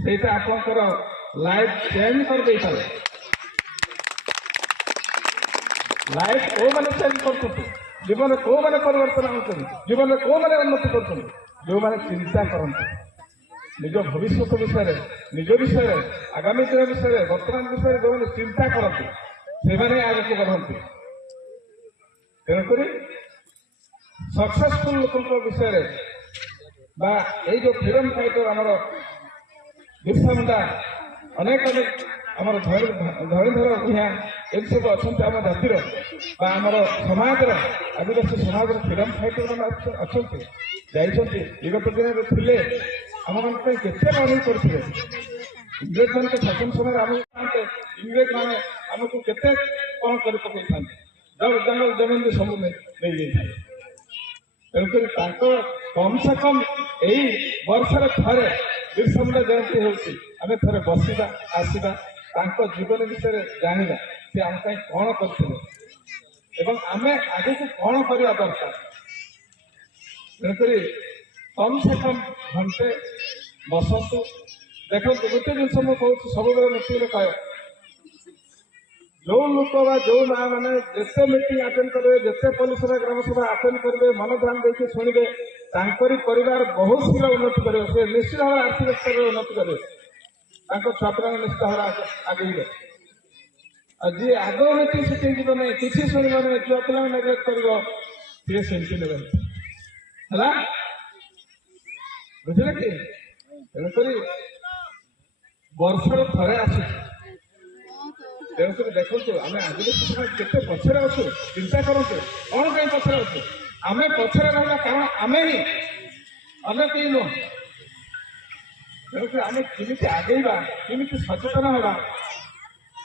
ସେଇଟା ଆପଣଙ୍କର ଲାଇଫ ଚେଞ୍ଜ କରିଦେଇପାରେ। ଲାଇଫ କୋଉମାନେ ଚେଞ୍ଜ କରୁଛନ୍ତି, ଜୀବନରେ କୋଉମାନେ ପରିବର୍ତ୍ତନ ଆଣୁଛନ୍ତି, ଜୀବନରେ କୋଉମାନେ ଉନ୍ନତି କରୁଛନ୍ତି, ଯୋଉମାନେ ଚିନ୍ତା କରନ୍ତି ନିଜ ଭବିଷ୍ୟତ ବିଷୟରେ, ନିଜ ବିଷୟରେ, ଆଗାମୀ ଦିନ ବିଷୟରେ, ବର୍ତ୍ତମାନ ବିଷୟରେ ଯୋଉମାନେ ଚିନ୍ତା କରନ୍ତି ସେମାନେ ଆଗକୁ ବଢ଼ନ୍ତି। ତେଣୁକରି सक्सेसफुल लोकों विषय बा ये जो फ्रीडम फाइटर आमर बिरसा मुंडा अनेक अनेक आमर धरणीधर भूया ये सब अच्छा आम जातिर आमर समाज आदिवासी समाज फ्रीडम फाइटर मैंने अच्छा विगत दिन थे आम मान केते लड़ाई करते इंग्रेज मान शासन समय आम इंग्रेज मैंने आमको केते कौन कर पकई था जंगल जमीन भी सब नहीं जाए। तेणुकर कम से कम यही वर्षर थे बिरसा मुंडा जयंती होती आम थे बसवा आसवा जीवन विषय जाना सी आम कौन करते आम आगे को कौन करवा दरकार। तेणुकर कम से कम घंटे बसतु देखो गोटे जिन मुझे कहूँ सब मीटिंग कहे जो लोक जो माँ मैंने जिते मीटिंग अटेंड करेंगे जिते पुलिस ग्राम सभा अटेंड करेंगे मन ध्यान देखिए शुणवे परिवार बहुत शीघ्र उन्नति करेंगे से निश्चित भाव आर्थिक स्तर में उन्नति करेंगे छुआ पिला निश्चित भाव आगे जी आग मीटिंग सीटिंग जीव नहीं किसी शुणव नहीं छुआ पिला नेग्लेक्ट कर सेमती ने बुझे कि तेणुक वर्षर थे आस तेणुक देखो आम आदिवासी समाज केते पछरे अच्छु चिंता करूँ कौन कहीं पछरे अच्छु आम पछरे रहा कारण आम ही अन्य कहीं नुह। तेणुक आम केमी आगेबा केमी सचेतन होगा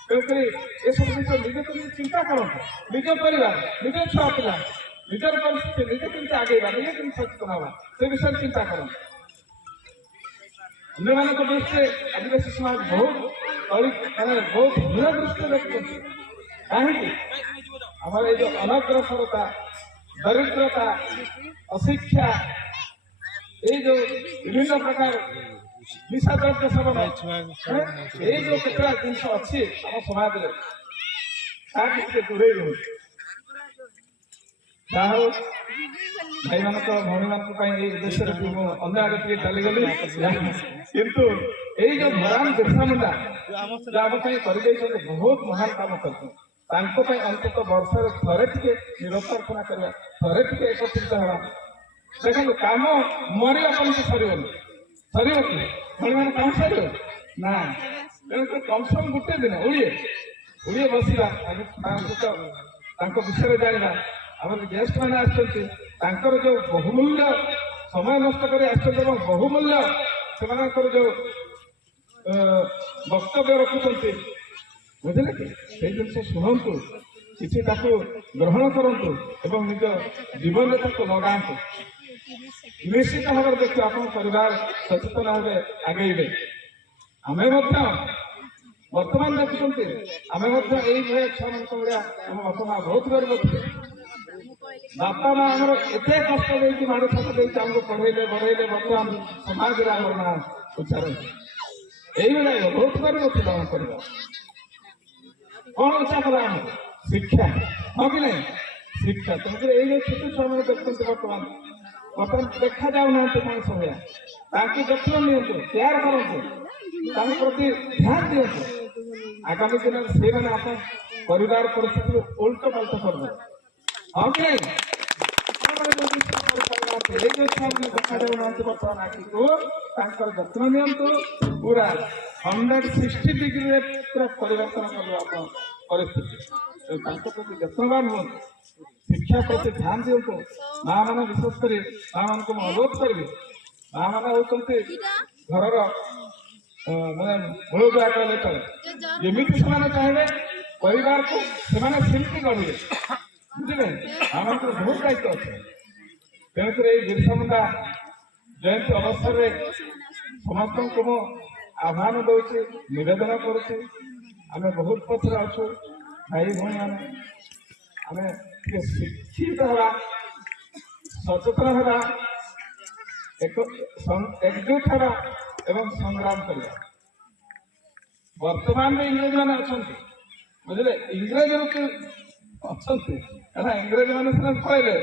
तेणुक ये सब जिन निजे केमी चिंता करूँ निज परिवार निज छुआ पिला निजर परिस्थिति निजे केमी आगेबा निजे केमी सचेतन होगा से विषय चिंता करूँ। अन्य मान दृष्टि आदिवासी समाज बहुत मैंने बहुत हीन दृष्टि देखते कहीं आम ये जो अनग्रसरता दरिद्रता अशिक्षा ये जो विभिन्न प्रकार निशाद्रव्य सेवन ये जो केतरा जिन अच्छी आम समाज में दूरे रही जहा भाई मान भौणी मान उद्देश्य अन्य आगे टे चलीगली किंतु यही जो भगवान बिरसा मुंडा आम कर बहुत महान काम करते अंतत वर्षर थे टे निरक्षरचना करवा थे टे एकत्रित हवा देखो कम मरिया कम सर सर कि भौणी मान कम सर ना तेणुक कम से कम गोटे दिन उड़िए बसवा विषय जाना आम गेस्ट मैंने आसर जो बहुमूल्य समय नष्ट कर बहुमूल्य से जो वक्तव्य रखुंट बुझे कि जिन शुणु किसी ग्रहण करूँ एवं निज जीवन में लगातु निश्चित भाव देखिए आप परिवार सचेतन भाव आगे आम बर्तमान देखुं आम यही छुआ मान भाया आम बापा माँ बहुत गरीब थे बापा माँ आम एत कष्ट देती माड़ छाप देती आमको पढ़ेले बढ़ेले बर्तमान समाज आम ना उच्चार यही बहुत गरीब थी आम परिवार कौन अच्छा कला शिक्षा हाँ कि नहीं शिक्षा तेणुकर ये छोट छुआ मैंने देखते बर्तमान बर्तमान देखा जाऊना मनीष भाया जत्न नियंतु केयर करते प्रति ध्यान दिंतु आगामी दिन से आप परिवार परिस्थिति उल्ट पाल्ट कर हाँ कि नहीं देखा जाऊना बर्तमान आगे जत्न नियंतु पूरा 160 डिग्री पूरा परिवर्तन कर परिस्थिति प्रति जत्नवान हूँ शिक्षा प्रति ध्यान दिंतु माँ मैंने विशेषकर माँ मान को अनुरोध करी माँ मैंने होती घर मैंने मूल दुआ कहले चले जमी से चाहिए परिवार को शिल्पी गढ़े बुझे माँ मान बहुत दायित्व अच्छे तेणुक बिरसा मुंडा जयंती अवसर में समस्त को मु आह्वान दूसरी नवेदन करुच्छे आम बहुत पछरे अच्छु भाई भाई मैंने आम शिक्षित हवा सचेतन हवा एकजुट हवा एवं संग्राम करवा वर्तमान में इंग्रेज मैंने अच्छा बुझे इंग्रेज रूपी अच्छा इंग्रेज मैंने कहले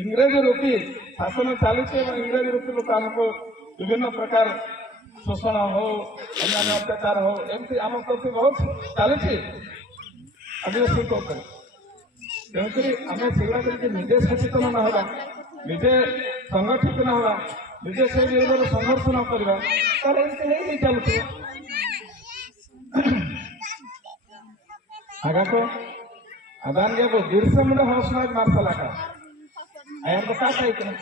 इंग्रेज रूपी शासन चली इंग्रेज रूपी लोक आमको विभिन्न प्रकार शोषण हो अन्य अत्याचार हो एमती आम प्रति बहुत चली आदिवासी तेणुक आम से निजे सचेतन न होगा निजे संगठित न होगा निजे से संघर्ष न करवा नहीं चलुचे आगा को अदान गया बिरसा मुंडा हौसला मार्शल आया तो क्या चाहिए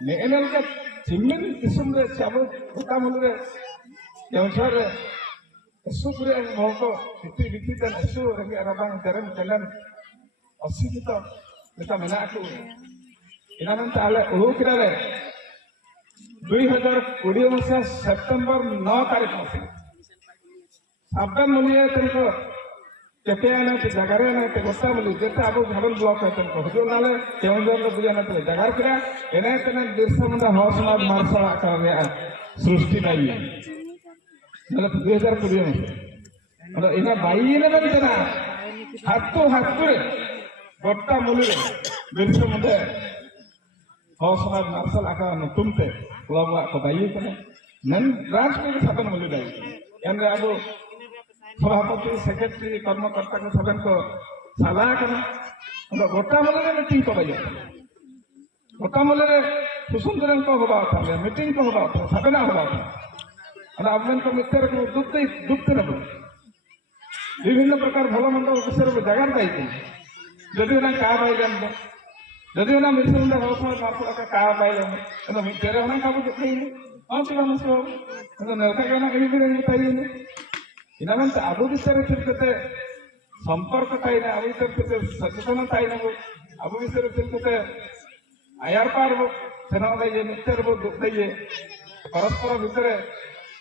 नेगेनल के चिमिन किस्म रे चाबो गोटा मुले केवसर रे सुपुरे मोको इति बिति तन असु रंगे रबांग terem jalan अशिक्षित kita menaku इनानन ताले उलुकिरा रे 2020 मसिया सेप्टेम्बर 9 तारीख मसिया साबन मुलिया तनको केपेयाना ते जगारे ना ते गोटा मुलि जेता अब घबल ब्लॉक है तनको हजो नाले केवंजर लो बुझा ना ते जगार किरा एने तने बिरसा मुंडा हौसला मार्शल आर्ट सृष्टि नहीं है मतलब 2020 में मतलब इना बाई ने बनना हाथों हाथों गोटा मुलि बिरसा मुंडा हौसला मार्शल आर्ट तुमते लवा को बाई कने नन राष्ट्र के साधन मुलि बाई यानी अब सभापति सेक्रेटरी कर्मकर्ता को सदन को सलाह करना गोटा मुले मीटिंग को बजे गोटा मुले सुसुंदर को होगा था मीटिंग को होगा था सदन होगा था आपन को मित्र को दुखते न विभिन्न प्रकार भल मंद विषय जगार पाई जदि ना क्या पाइलेन जदि ना मित्र हौसला मार्शल क्या पाइलेन तेरे होना काबू देखी हाँ चला नेता कहना कहीं भी पाइले इनामंत अब विषय चिंतित संपर्क ताईने अब विषय सचेतन ताईने अब विषय चिंतित आयार पार सेना दे मित्र दुख दे परस्पर भितर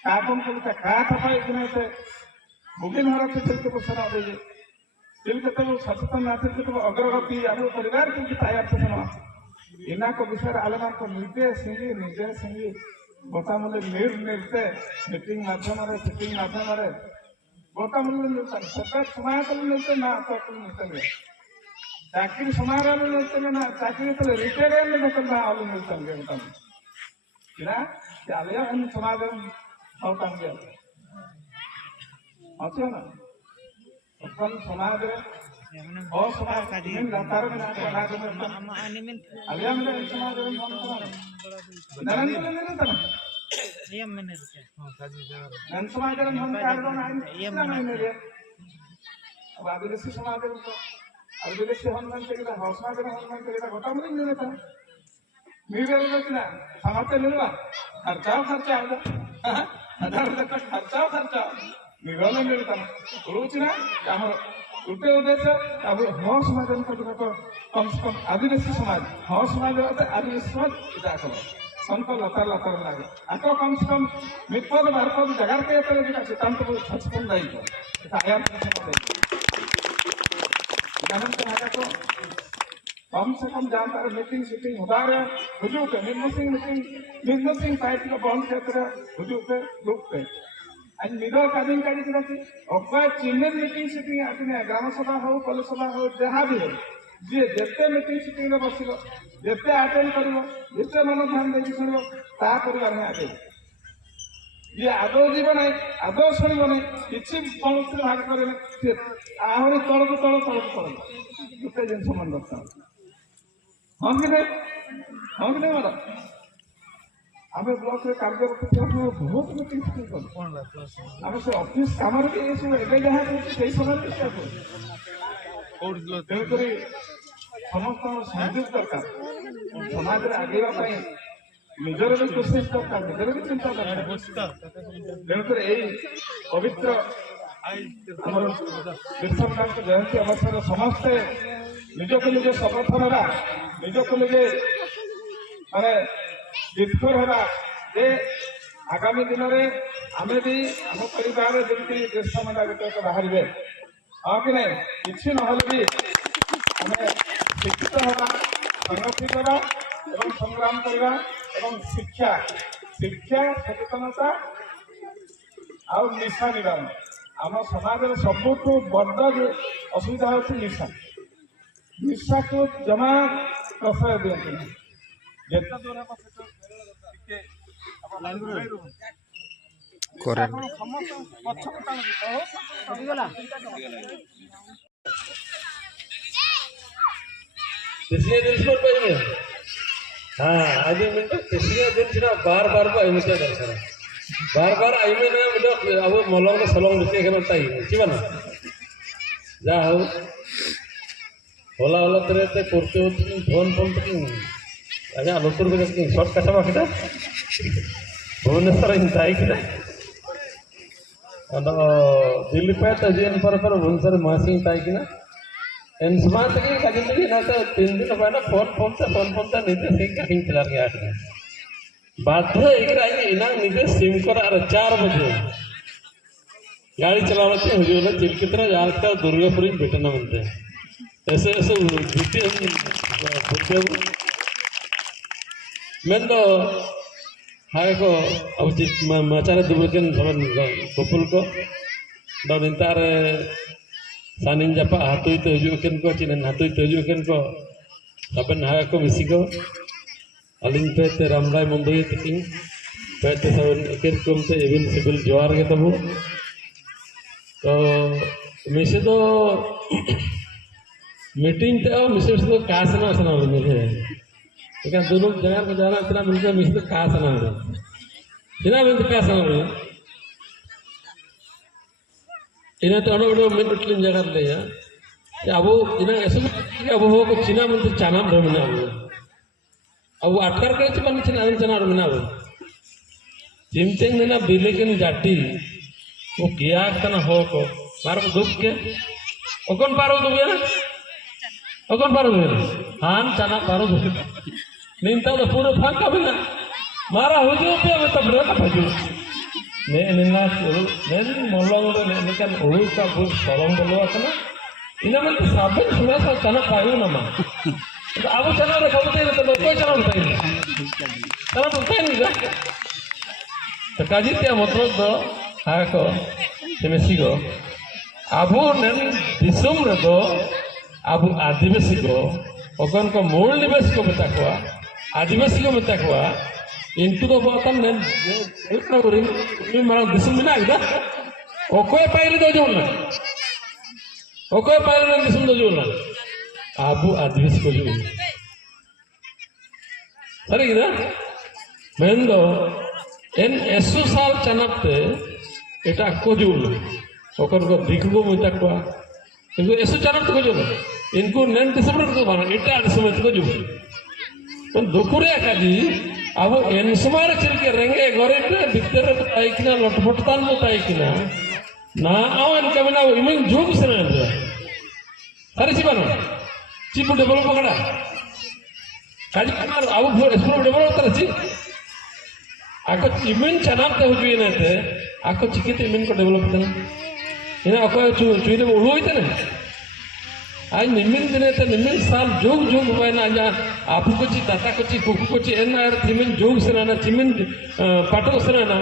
कापन को का थपाई दिनते मुगिन भारत चिंतित सेना दे चिंतित सचेतन ना चिंतित अग्रगति अब परिवार चिंतित आयार सेना इना को विषय आलमान को निर्देश सिंगी गोटा मुले निर्ते मीटिंग माध्यम सिटिंग माध्यम गोटा मुले मिलता सरकार समाज मिलते ना मिलते चाकरी समाज मिलते ना चाकरी तो रिटायर मिलते ना आलू मिलते गोटा क्या आलिया समाज होता अच्छा ना अपन समाज और समाज लतार में समाज में आलिया में समाज में नरेंद्र ने नहीं था ये मैंने नन समाज में हम कार्य बनाए ये मैंने ये अब आदिवासी समाज में तो आदिवासी हम मन के लिए हौसला के हम मन के लिए गोटा में नहीं लेता मेरे लोग ना समाज में मिलवा खर्चा होगा हजार तक खर्चा निगम में मिलता रोज ना हम उल्टे उद्देश्य अब हौ समाज में कम से कम आदिवासी समाज हौ समाज आदिवासी समाज इतना करो संको लतार लगे आको कम से कम मिपद बारपद जगार के तो सिद्धांत को सचेतन दायित्व आयाम को कम से कम जानता है मीटिंग सीटिंग होता है हुजूर के निर्मल सिंह पार्टी को बंद क्षेत्र हुजूर पे ग्रुप पे आज मिडल कादिन काडी किदा कि अक्का चिन्ह मीटिंग सिटिंग आकिने ग्राम सभा हो कल सभा हो जहाँ भी हो जे जेते मीटिंग सिटिंग रे बसिलो जेते अटेंड करिवो जेते मन ध्यान देई सुनिवो ता परिवार में आगे जे आदो जीवन है आदो सुनिवो नहीं किछि पंक्ति भाग करे आहरी तळ को तळ गोटे जिनस मन रखता हाँ कि नहीं मारा आम ब्लॉक रे कार्यरत बहुत मीटिंग सिटिंग आम से ऑफिस काम जहाँ से समय तेणुक समस्त सहयोग दरकार समाज में आगे निजर भी कोशिश दरकार निजर भी चिंता दरकार तेणुक पवित्र बिरसा जयंती अवसर समस्ते निजक निजे समर्थन है निजक निजे माने जितकर है जे आगामी दिन में आम भी आम परिवार जमी देश मंडा वितरक बाहर हाँ कि नहीं किसी ना भी आम शिक्षित हवा संगठित हवा एवं संग्राम करवा एवं शिक्षा शिक्षा सचेतनता और निशा निवारण आम समाज में सबुठ बड़ असुविधा होती निशा निशा को जमा प्रश्रय दिखते जिते दूर हाँ आज दिन बार बार को आई दरकार बार बार आई अब मलंग सलंग चिबान जा हो होला होला तेरे करते फोन फोन आजा लुतुर को शॉर्ट काटा किटा भुवनेश्वर दिल्ली पे जीवन पर भुवनेश्वर मासी ताइकिना एन सुबह तक काजी तक ना तो 3 दिन पहले फोन से निजे सिम का हिंग चला गया है बाध्य एकरा इना निजे सिम कर 4 बजे गाड़ी चलावते हुजूर चिलकितना यार का दुर्गापुरी बेटना बनते ऐसे ऐसे बीते मैं तो हाय को अब माचारे दुबकेन गोपुल को डनिंतार सानिन जापा हातुई तो हजुकेन को चिनन हातुई तो हजुकेन को अपन हाय को मिसी को अलिंग पे ते रामराय मंदोई तकिन पे ते सबन एकेन कोम ते एबिल सिबिल जोहार के तबु तो मिसे तो मीटिंग ते मिसे तो कासना सना मिसे इका दोनों जगह को जाना इतना मिलकर मिसे तो कासना इतना मिलकर कासना इन्हें तो अनोड़ो में उठलिन जगह ले या अब इन्हें ऐसे अब वो को चीना में तो चाना रमना अब अटकर के चीना चीना चना रमना जिमतें ने ना बिलेकन जाती वो किया करना हो को बार को दुख के ओकन पारो दुबिया ओकन पारो दुबिया हान चना पारो दुबिया निंता तो पूरे फांका बिना मारा हो जो पे तब रे का भजो नेना नेन मोलंग ने kan उड़ का बुर सलंग बोलवा कना इना में साबन सुना सा चना पायो ना मा अब चना रे खबते तो कोई चना नहीं चना तो नहीं तो काजी ते मतलब तो हा को तेमेसी को आबो नेन दिसुम रे तो आबो आदिवासी को ओकन को मूल निवासी को बता को आदिवासी को बता को इनको तो बातम ने इतना करें ये मारा दिसुम में ना इधर ओकोई पाइले दो जोड़ना ओकोई पाइले ने दिसुम दो जोड़ना आबू आदिवासी को जोड़ सर इधर मैं तो इन 100 साल चनाते इटा को जोड़ ओकर को दिखो मुझे को इनको 100 चनाते को जोड़ इनको नैन दिसुम को बाना इटा दिसुम को जोड़ तो दुकुरे काजी अब एन सुमार चिल के रेंगे गोरे भीतर ताइकिना लटपटतान मो ताइकिना ना आओ एन कमिना इमिन जुग से ना अरे चिबानो चिपु डेवलप पकड़ा काजी कमार अब स्कूल डेवलप कर ची आको इमिन चनाब ते हुई ने ते आको चिकित इमिन को डेवलप करना इना आको चुईने उड़ो होते ना आज निमिन दिने ते निमिन साल जोग जोग हुआ ना जा आपु को ची ताता को ची कुकु को ची एन आर निमिन जोग से ना चिमिन पाटो से ना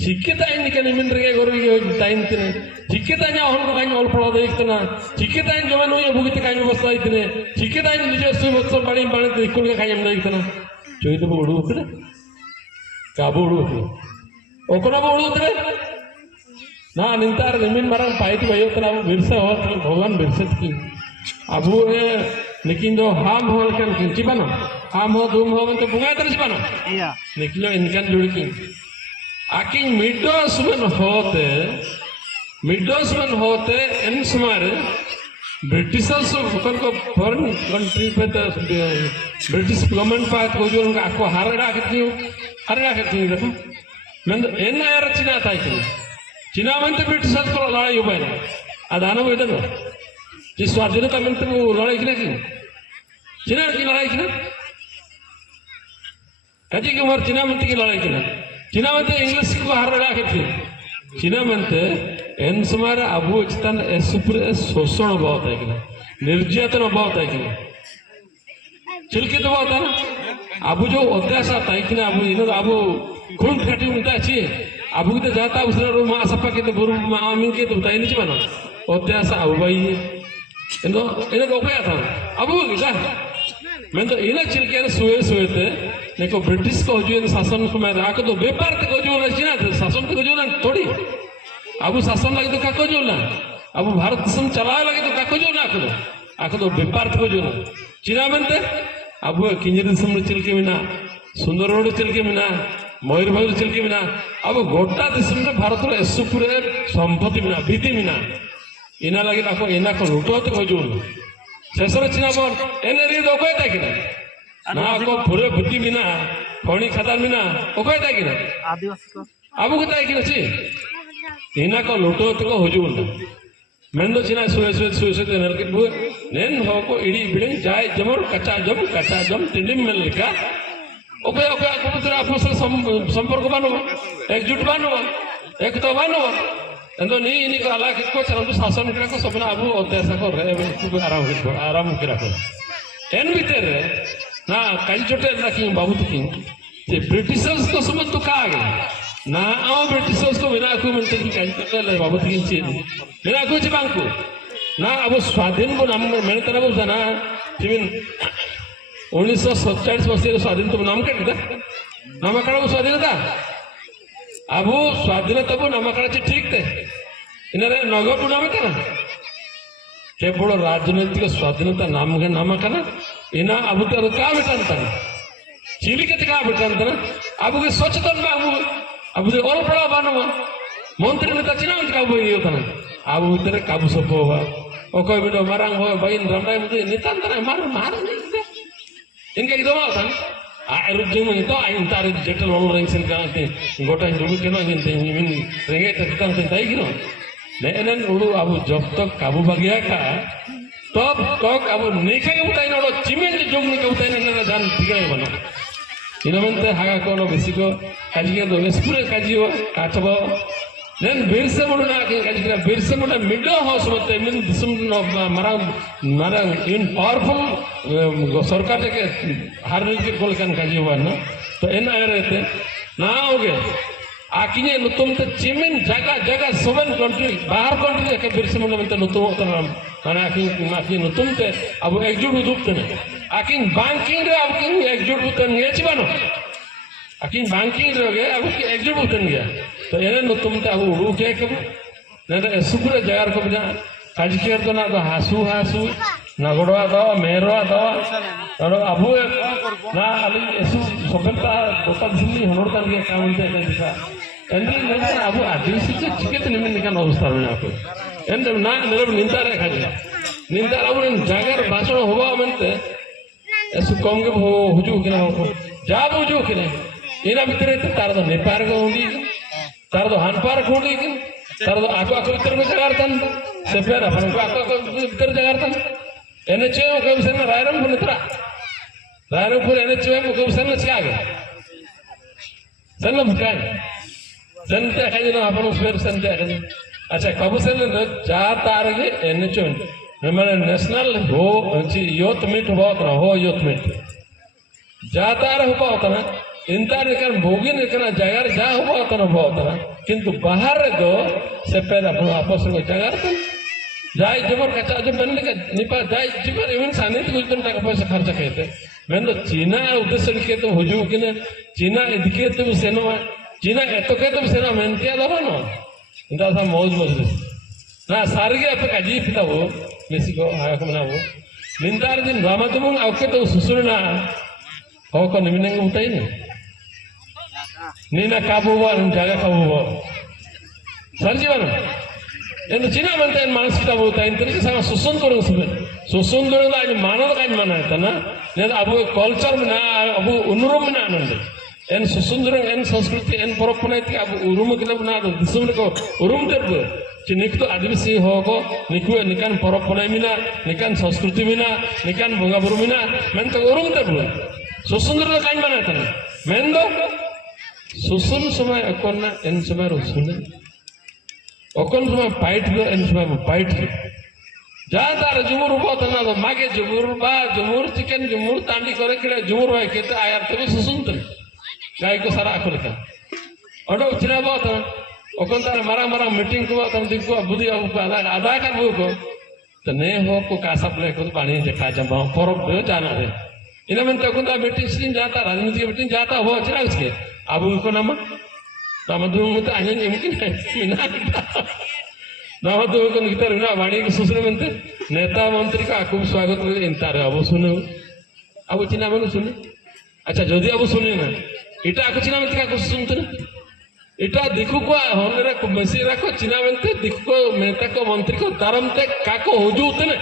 चिकिताइन निकन इमिन रगे गोर टाइम तने चिकिताइन हन को काइन ऑल पड़ा दे इतना चिकिताइन जो मैं ये भुगत काइन व्यवस्था इतने चिकिताइन निजे सु बच्चों बड़ी बड़े तो स्कूल के काइन दे इतना जोई तो उड़ू उतरे काबू उड़ू ओकरा उड़ू उतरे ना निंतार इमिन मारंग पाइति भयो तना बिरसे हो भगवान बिरसे की अबू लेकिन दो हम हो kan चिबानो हम हो दुम हो तो बुंगा तरह चिबानो iya निकलो इनकन जुड़ की आकिन मिडोसमन होते इन समार ब्रिटिशर्स को फॉरेन कंट्री पे तो ब्रिटिश गवर्नमेंट पात को जो उनका आपको हरड़ा करती देखो मैं एन आयर चीना में तो ब्रिटिशर्स को लड़ाई हो पाए अदानो में इधर जिस स्वाधीनता में तो लड़ाई की नहीं चीना की लड़ाई की ना कजी की उम्र चीना में की लड़ाई की ना चीना में तो इंग्लिश को हरड़ा करती चीना में तो इन समारे अबू चितान एसुपुर शोषण बहुत है कि ना निर्यातन बहुत है कि ना चिल्की तो बहुत है ना अबू जो अत्याचार था कि ना अबू इन्हों अबू खून काटी उनता चाहिए अबू की तो जाता उसने रो माँ सपा के तो बुरु माँ अमीन के तो बताई नहीं चुका ना अत्याचार अबू भाई इन्हें तो क्या था अबू क्या मैं तो इन्हें चिल्की सुए थे देखो ब्रिटिश को जो शासन समय आके तो व्यापार को जो ना चीना शासन को जो ना थोड़ी अबू शासन लगे तो काको जो ना अबू भारत देश चलाए लगे तो काको जो ना आको तो व्यापार को जो ना चीना बनते अबू किंजर देश में चिल्के मिना सुंदर रोड चिल्के मिना मयूरभंज चिल्के मिना अब गोटा देश में भारत रो एसुपुरे संपत्ति मिना बीती मिना इना लगे आको इना को लुटो तो को जो शेषर चीना बोल एने री दो कोई था कि ना को पूरे बुद्धि मिना खणी खदान मिना ओ कोई था कि ना आदिवासी को अबू को था कि ना ची इना को लुटो तो को हुजूर मैं तो चिना सुए नलके बुए नेन हो को इडी बिडिंग जाय जमर कच्चा जम तिंडिम में लिखा ओके आपको तो आपको संपर्क बानो एकजुट बानो एक तो बानो एंदो नी इनी को अला को चलन तो शासन करा को सपना अबू अत्याचार को रे खूब आराम करा को एन भीतर ना कल छोटे रखी बाबू की जे ब्रिटिशर्स को समझ तो का गए ना आओ ब्रिटिशर्स को बिना को मिलते की कल छोटे बाबू की चीज बिना कुछ बांको ना अब स्वाधीन को नाम में मैंने तरह बोला ना जिमिन 1947 मसीह स्वाधीन तो नाम कर दिया नामकरण स्वाधीनता अब स्वाधीनता को नामकरण ठीक थे इन्हें नगर नाम था केवल राजनैतिक स्वाधीनता नामकरण इना अब तो क्या बेटा चिलिके क्या बेटा अब सचेतन अब ओल पड़ा बानो मंत्री नेता चिना काबू होता ना अब उधर काबू सब होगा और कोई भी मारंग हो भाई रमराय मुझे नेता अंतर मार इनका एकदम आता रुजु में तो आइन तार जेटल ऑल रैंक सेन कांते गोटा रुबु केनो हिंते मिन रेंगे तकतान से ताई किनो नेनन उडु अब जब तक काबू बगिया का तब तक अब नेके के उताई नोडो चिमेन जोग ने के उताई ना जान ठिकाने बनो इनमंते हागा कोनो बेसी को काजी के दो स्कूल काजी हो काचबो नेन बिरसे मोड ना के काजी के बिरसे मोड मिडो हाउस मते मिन दिसम मारा इन पावरफुल सरकार के हर के कोल कान काजी हो ना तो एन आए रहते ना होगे आकिने नुतुम ते चिमिन जगह सोवन कंट्री बाहर कंट्री के बिरसे मोड में नुतुम होता माने आकिन नुतुम ते अब एकजुट उदुपते ने आकिन बैंकिंग रे अब किन एकजुट उतन गया छिबानो आकिन बैंकिंग रे गए अब कि एकजुट उतन गया तो एने नुतुम ते अब उडु के कब ने सुपुरे जगार को बिना काज केर तो ना तो हासु नगड़वा दो मेरवा दो और अब ना अली एसु सभ्यता गोटा दिल्ली हनोरता के काम होते है एंड्री ने अब आदिवासी के चिकेत निमिन निकान अवस्था में आपको एंड ना नेब निंदा रे खाजे निंदा अब जगार भाषण होबा मनते एसु कम के हुजू के ना जाब हुजू के इना भीतर तार तो नेपार को होगी तार तो हानपार को होगी तार तो आको भीतर में जगार तन से फिर अपन को आको भीतर जगार तन एनएचए को विषय रायरंगपुर नित्रा रायरंगपुर एनएचए को विषय न क्या गया सन भुकाय जनता खाजे ना अपन फिर संते अच्छा कब से न जा तार के एनएचए हमारे नेशनल हो यूथ मीट हो यूथ मीट जा तार हो पाता ना इंतार निकल भोगी निकल जगार जा हो पाता ना किंतु बाहर रे दो से पेर अपन आपस में जगार तो जाय जबर कचा जो बन लेके निपा जाय जबर इवन साने तो कुछ दिन टका पैसा खर्च कहते मैं तो चीना उद्देश्य के तो हुजू कि ना चीना इदके तो सेनो चीना एतो के तो सेनो मेंटिया दबा नो इंदा सा मौज मौज ना सारगे अपे काजी पिता वो मेसी को आया को ना वो निंदार दिन रामा तुम आवके तो सुसुरना हो को निमिनेंग उठाई ने नीना काबुवा जागा काबुवा सर जीवन ಎಂದು ಚಿನ್ನ ಅಂತ ಏನು ಮಾನಸಿಕ ಹೋಗ್ತಾ ಇಂತರಿಗೆ ಸಹ ಸುಸಂದೂರ ಸುಸಂದೂರ ಅದು ಮಾನವ ಕಾಯಿ ಮಾನ ಆಯ್ತಾನ నేను అబు కల్చర్ మినా అబు ఉనురుమ్ మినా అనండి ఎన్ సుసందూర ఎన్ సంస్కృతి ఎన్ పరపనైతి అబు ఉరుమ్ కిల మినా దిసుములకు ఉరుమ్ తెబు చినిక్తో ఆదివాసీ హోగో నికు నికాన్ పరపనై మినా నికాన్ సంస్కృతి మినా నికాన్ బొంగాబురు మినా మెంత ఉరుమ్ తెబు సుసందూర కాయి మాన ఆಯ್ತಾನ మెందో సుసన్ సమయ అకొన్న ఎన్ సమయ రుసునే ओकन समय पाइट लो इन समय पाइट जातार जुमुर बहुत ना तो मागे जुमुर बा जुमुर चिकन जुमुर तांडी करे किले जुमुर भाई केते आयार तबे सुसुंतर गाय को सारा आखर का ओडो चिरा बहुत ओकन तार मारा मारा मीटिंग को तम दिको बुदी आधा कर बु को तो ने हो को कासा प्ले को पानी देखा जमा परब दे जाना रे इना में तो कोन मीटिंग सिन जाता राजनीति मीटिंग जाता हो चिरा उसके अब को नाम nama tuh itu anjing mungkin mina nama tuh kan kita rina वाणी के सुसरे में नेता मंत्री का खूब स्वागत करे इंतार अब सुने अब चिना मन सुने अच्छा जदि अब सुने ना इटा को चिना मंत्री का सुनते इटा दिखु को होने को मेसेरा को चिना मंत्री दिखु को नेता को मंत्री को दारमते का को हुजूते ने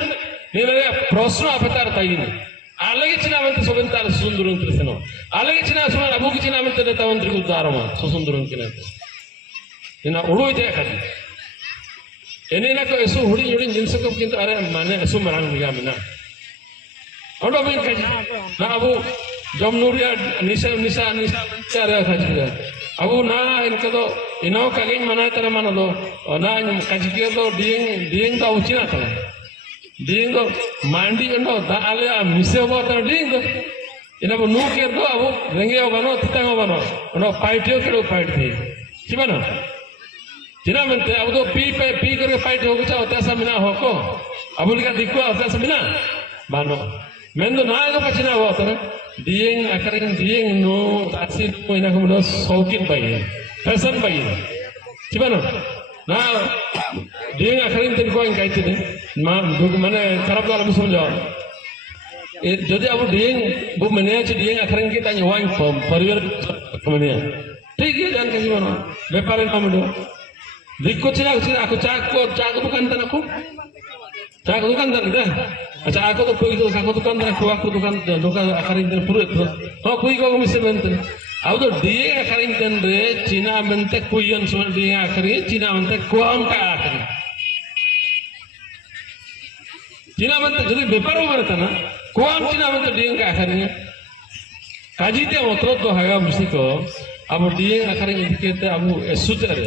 ने प्रश्न अपतार ताई ने అలాగే చిన్న మంత్రి సుబంతారు సుందరం తెలిసను అలాగే చిన్న సుమన్ అబుకి చిన్న మంత్రి నేత మంత్రి కు దారమ సుందరం కిన ఇనా ఉడు ఇదే కది ఎనేనా కో ఎసు ಹುಡಿ ಹುಡಿ జిన్స్ కో కింద అరే మానే ఎసు మరాంగ్ నిగా మినా ఓడో బిన్ కది నా అబు జమ్నూరియా నిసా నిసా నిసా చారా ఖాజిగా అబు నా ఇన్కదో ఇనో కగిన్ మనాతన మనదో నా కజికేదో డియింగ్ దా ఉచినా తన Dingo mandi endo da ale a misebo ta dingo ina bo nu ke do abu renge obano titang obano no fight yo kero fight thi chibano china mente abu do pi kar fight ho cha ta samina ho ko abu lika dikko ta samina bano mendo na ga pachina ho ta dieng akaring dieng no asin ko ina ko no sokin bai person bai chibano ना डिंग अखरिन तेन को इंकाई थे माने खराब वाला भी समझो जदि अब डिंग वो मने च डिंग अखरिन की तानी वाइन परिवार मने ठीक है जान के जीवन व्यापार नाम दो दिक्को चिना aku चाक दुकान तना को चाक दुकान तना दे अच्छा aku तो कोई तो aku दुकान तना को aku दुकान अखरिन तेन पूरे तो कोई को मिसे बनते अब तो दिए अखरिन तेन रे चीना बनते कुयन सुन दिए अखरिन चीना बनते कुआम का अखरिन चीना बनते जदि व्यापार बनता ना कुआम चीना बनते दिए का अखरिन काजीते मतलब तो हैगा मुसिको अब दिए अखरिन इनके अब एसुचर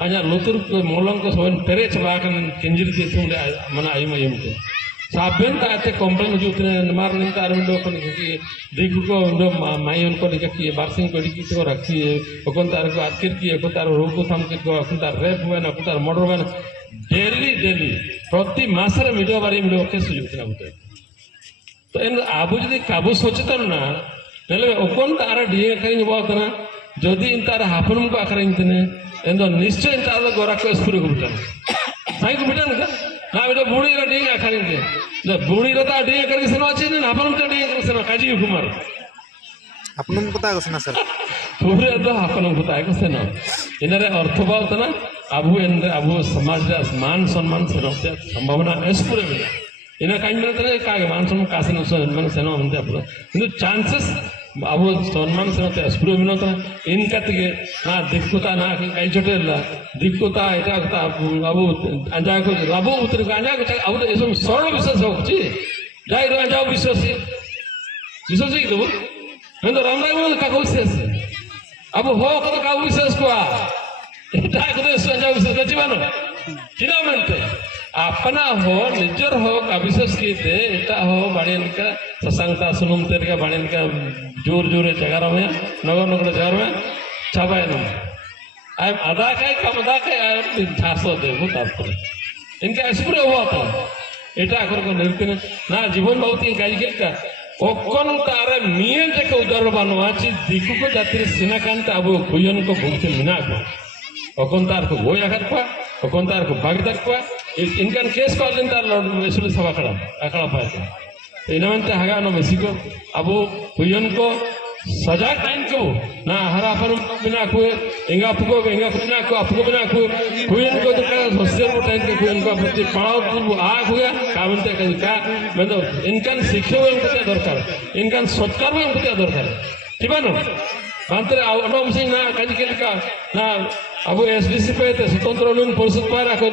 आजा लोतर मोलंग को सोन तेरे चबा kan kinjir di tung mana ayum ayum ke saben ta ate komplain jutne mar nin ta arundo ko ki diku ko ndo mayon ko dikaki barsing ko dikki ko rakhi okon tar ko atkir ki okon tar ro ko tham ko okon tar rep huwa na okon tar murder huwa na daily proti masare video bari video ke sujud na bute to en abu jodi kabu sochetan na nele okon tar die karin bota na jodi in tar hapun ko akarin tene endo निश्चय इंतजार गोरा को स्पूरे को बिटान साई को बिटान का ना बेटा बूढ़ी रा डिंग आखरिन के जब बूढ़ी रा ता डिंग करके सनो अच्छे ने अपन तो डिंग करके सनो काजी कुमार अपन को पता है ना सर पूरे तो अपन को पता है सनो इनरे अर्थ भाव तना अबु समाज रा मान सम्मान सनो संभावना स्पूरे मिला इना काई में तने का मान सम्मान कासे न सम्मान सनो हमते अपन किंतु चांसेस अब सम्मान से नते स्प्रो मिनता इनका तके ना दिक्कुता ना कई छोटेला दिक्कुता एटा कता अब अंजा को लाभो उतर अंजा को अब एसो सरल विश्वास होछि जाय रो अंजा विश्वासी तो नंदो रामराय बोल का विश्वास अब हो को का विश्वास को एटा को अंजा विश्वास जीवन चिना मनते अपना हो निजर हो का विश्वास कीते एटा हो बाड़ियन का ससंगता सुनुम तेर का बाड़ियन का जोर जोरे जगार में नगर नगर जगार में छाबाय न आम आधा खाए कम आधा खाए झाँसो देव तारपर इनका स्प्रे हुआ था एटा को निर्तन ना जीवन बहुत गाइका ओकन तारे मिये जके उदार बानुआ ची दिकु को जातिर सिना कांत अब भुयन को भूलते मिना को ओकन तार को गोय आखत को ओकन तार को बागदक को इनकन केस को दिन तार मेसुल सभा अखड़ा पाए इनमंते हागा नो मेसिको अब भुयन को सजा टाइम को ना हरा पर बिना को इंगा पुको बिना को अपको बिना को भुयन को तो सोशल को टाइम के भुयन को प्रति पड़ाव आग हुआ कामनते का मतलब इनकन शिक्षा में उनके दरकार इनकन सत्कार में उनके दरकार ठीक है ना बांतरे अनोम सिंह ना काजी का ना अब एसडीसी पे स्वतंत्र उन्नयन परिषद पर आको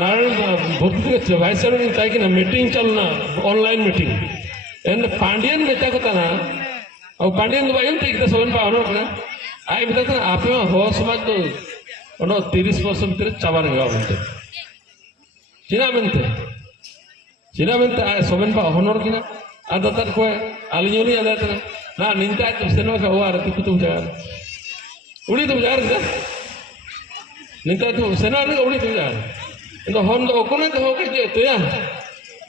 नारायण भर्ती के वाइस चेयरमैन ताकि कि ना मीटिंग चलना ऑनलाइन मीटिंग एंड पांडियन नेता को तना अब पांडियन बायन ठीक था सोन पावनो का आई बता था आप में हो समाज तो उन्हों 30% तेरे चावर गया बनते चिना बनते आए सोन पा होनर की ना आधा तक कोई आलियोनी आधा तक ना निंदा तो सेनो का हुआ रहती कुछ तुम जाकर उड़ी तुम जा रहे थे निंदा तो सेना ने उड़ी तुम जा रहे तो हम तो ओकोने तो हो गए तो या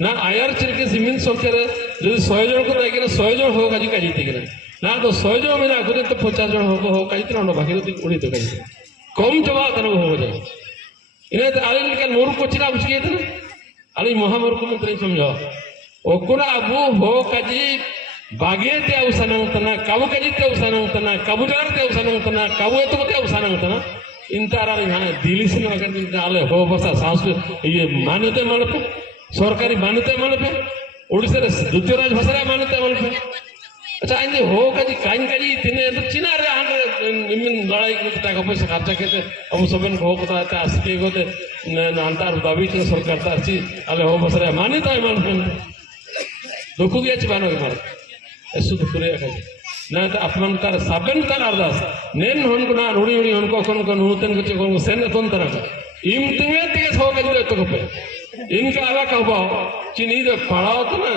ना आयर चिरके सिमिन सोचरे जो 100 जन को देखे ना 100 जन हो काजी काजी ठीक ना तो 100 जन में ना खुद तो 50 जन हो काजी तो ना बाकी तो उड़ी तो काजी कम जवाब तने हो जाए इन्हें तो आले लेकिन मोर को चिरा बुझ गए थे आले महामोर को मंत्री समझो ओकुरा अबू हो काजी बागे ते अवसाना उतना काबू काजी ते अवसाना उतना काबू जार ते अवसाना उतना काबू तो ते अवसाना उतना इन तारा यहाँ दिल्ली से ना कर आले हो बसा सांस ये मान्यता मानते सरकारी मान्यता मानते ओडिशा रे द्वितीय राज भाषा मान्यता मानते अच्छा इन हो काजी काइन काजी तिने तो चिना रे हां मिन लड़ाई को टाका पैसा खर्चा करते अब सबन हो कथा ता आस्ते गोते अंतर दाबी तो सरकार ता छी आले हो बसरा मान्यता मानते दुखु गया छी बानो के मार ऐसु तो करे काजी ना तो अपमान तार साबन तार अरदास नेन हन को ना रुड़ी रुड़ी हन को कोन नूतन को कोन सेन तोन तरह इम तिंगे तिगे हो काजी तो पे इनका आला कहबो चिनी दे पढ़ाओ तो ना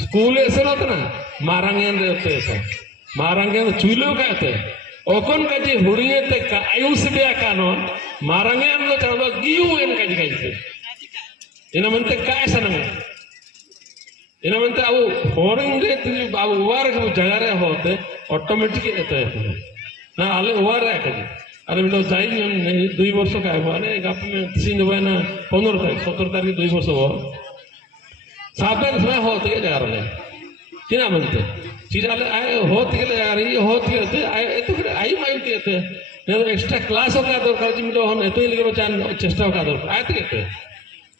स्कूल ऐसे ना तो ना मारंगेन रहते ऐसा मारंगेन चुलो कहते ओकन काजी हुड़िये ते का आयुष बे कानो मारंगेन लो चलो गियु इन काजी काजी इन मनते का ऐसा ना इन मनते अब फोरिंग रे तुझे अब वार के जगह रे होते ऑटोमेटिक एते ना आले वार है काजी अरे मैं तो जाइए 2 वर्ष का है अरे गाप में सिंह हुआ ना 15 तारीख 17 तारीख 2 वर्ष हुआ साबन समय होते के जा रहे किना बनते चिराले आए होत के जा रही होत के आए तो फिर आई माइते थे ने एक्स्ट्रा क्लास का दरकार जी मिलो हम एतो लिगे चान चेष्टा का दरकार आते के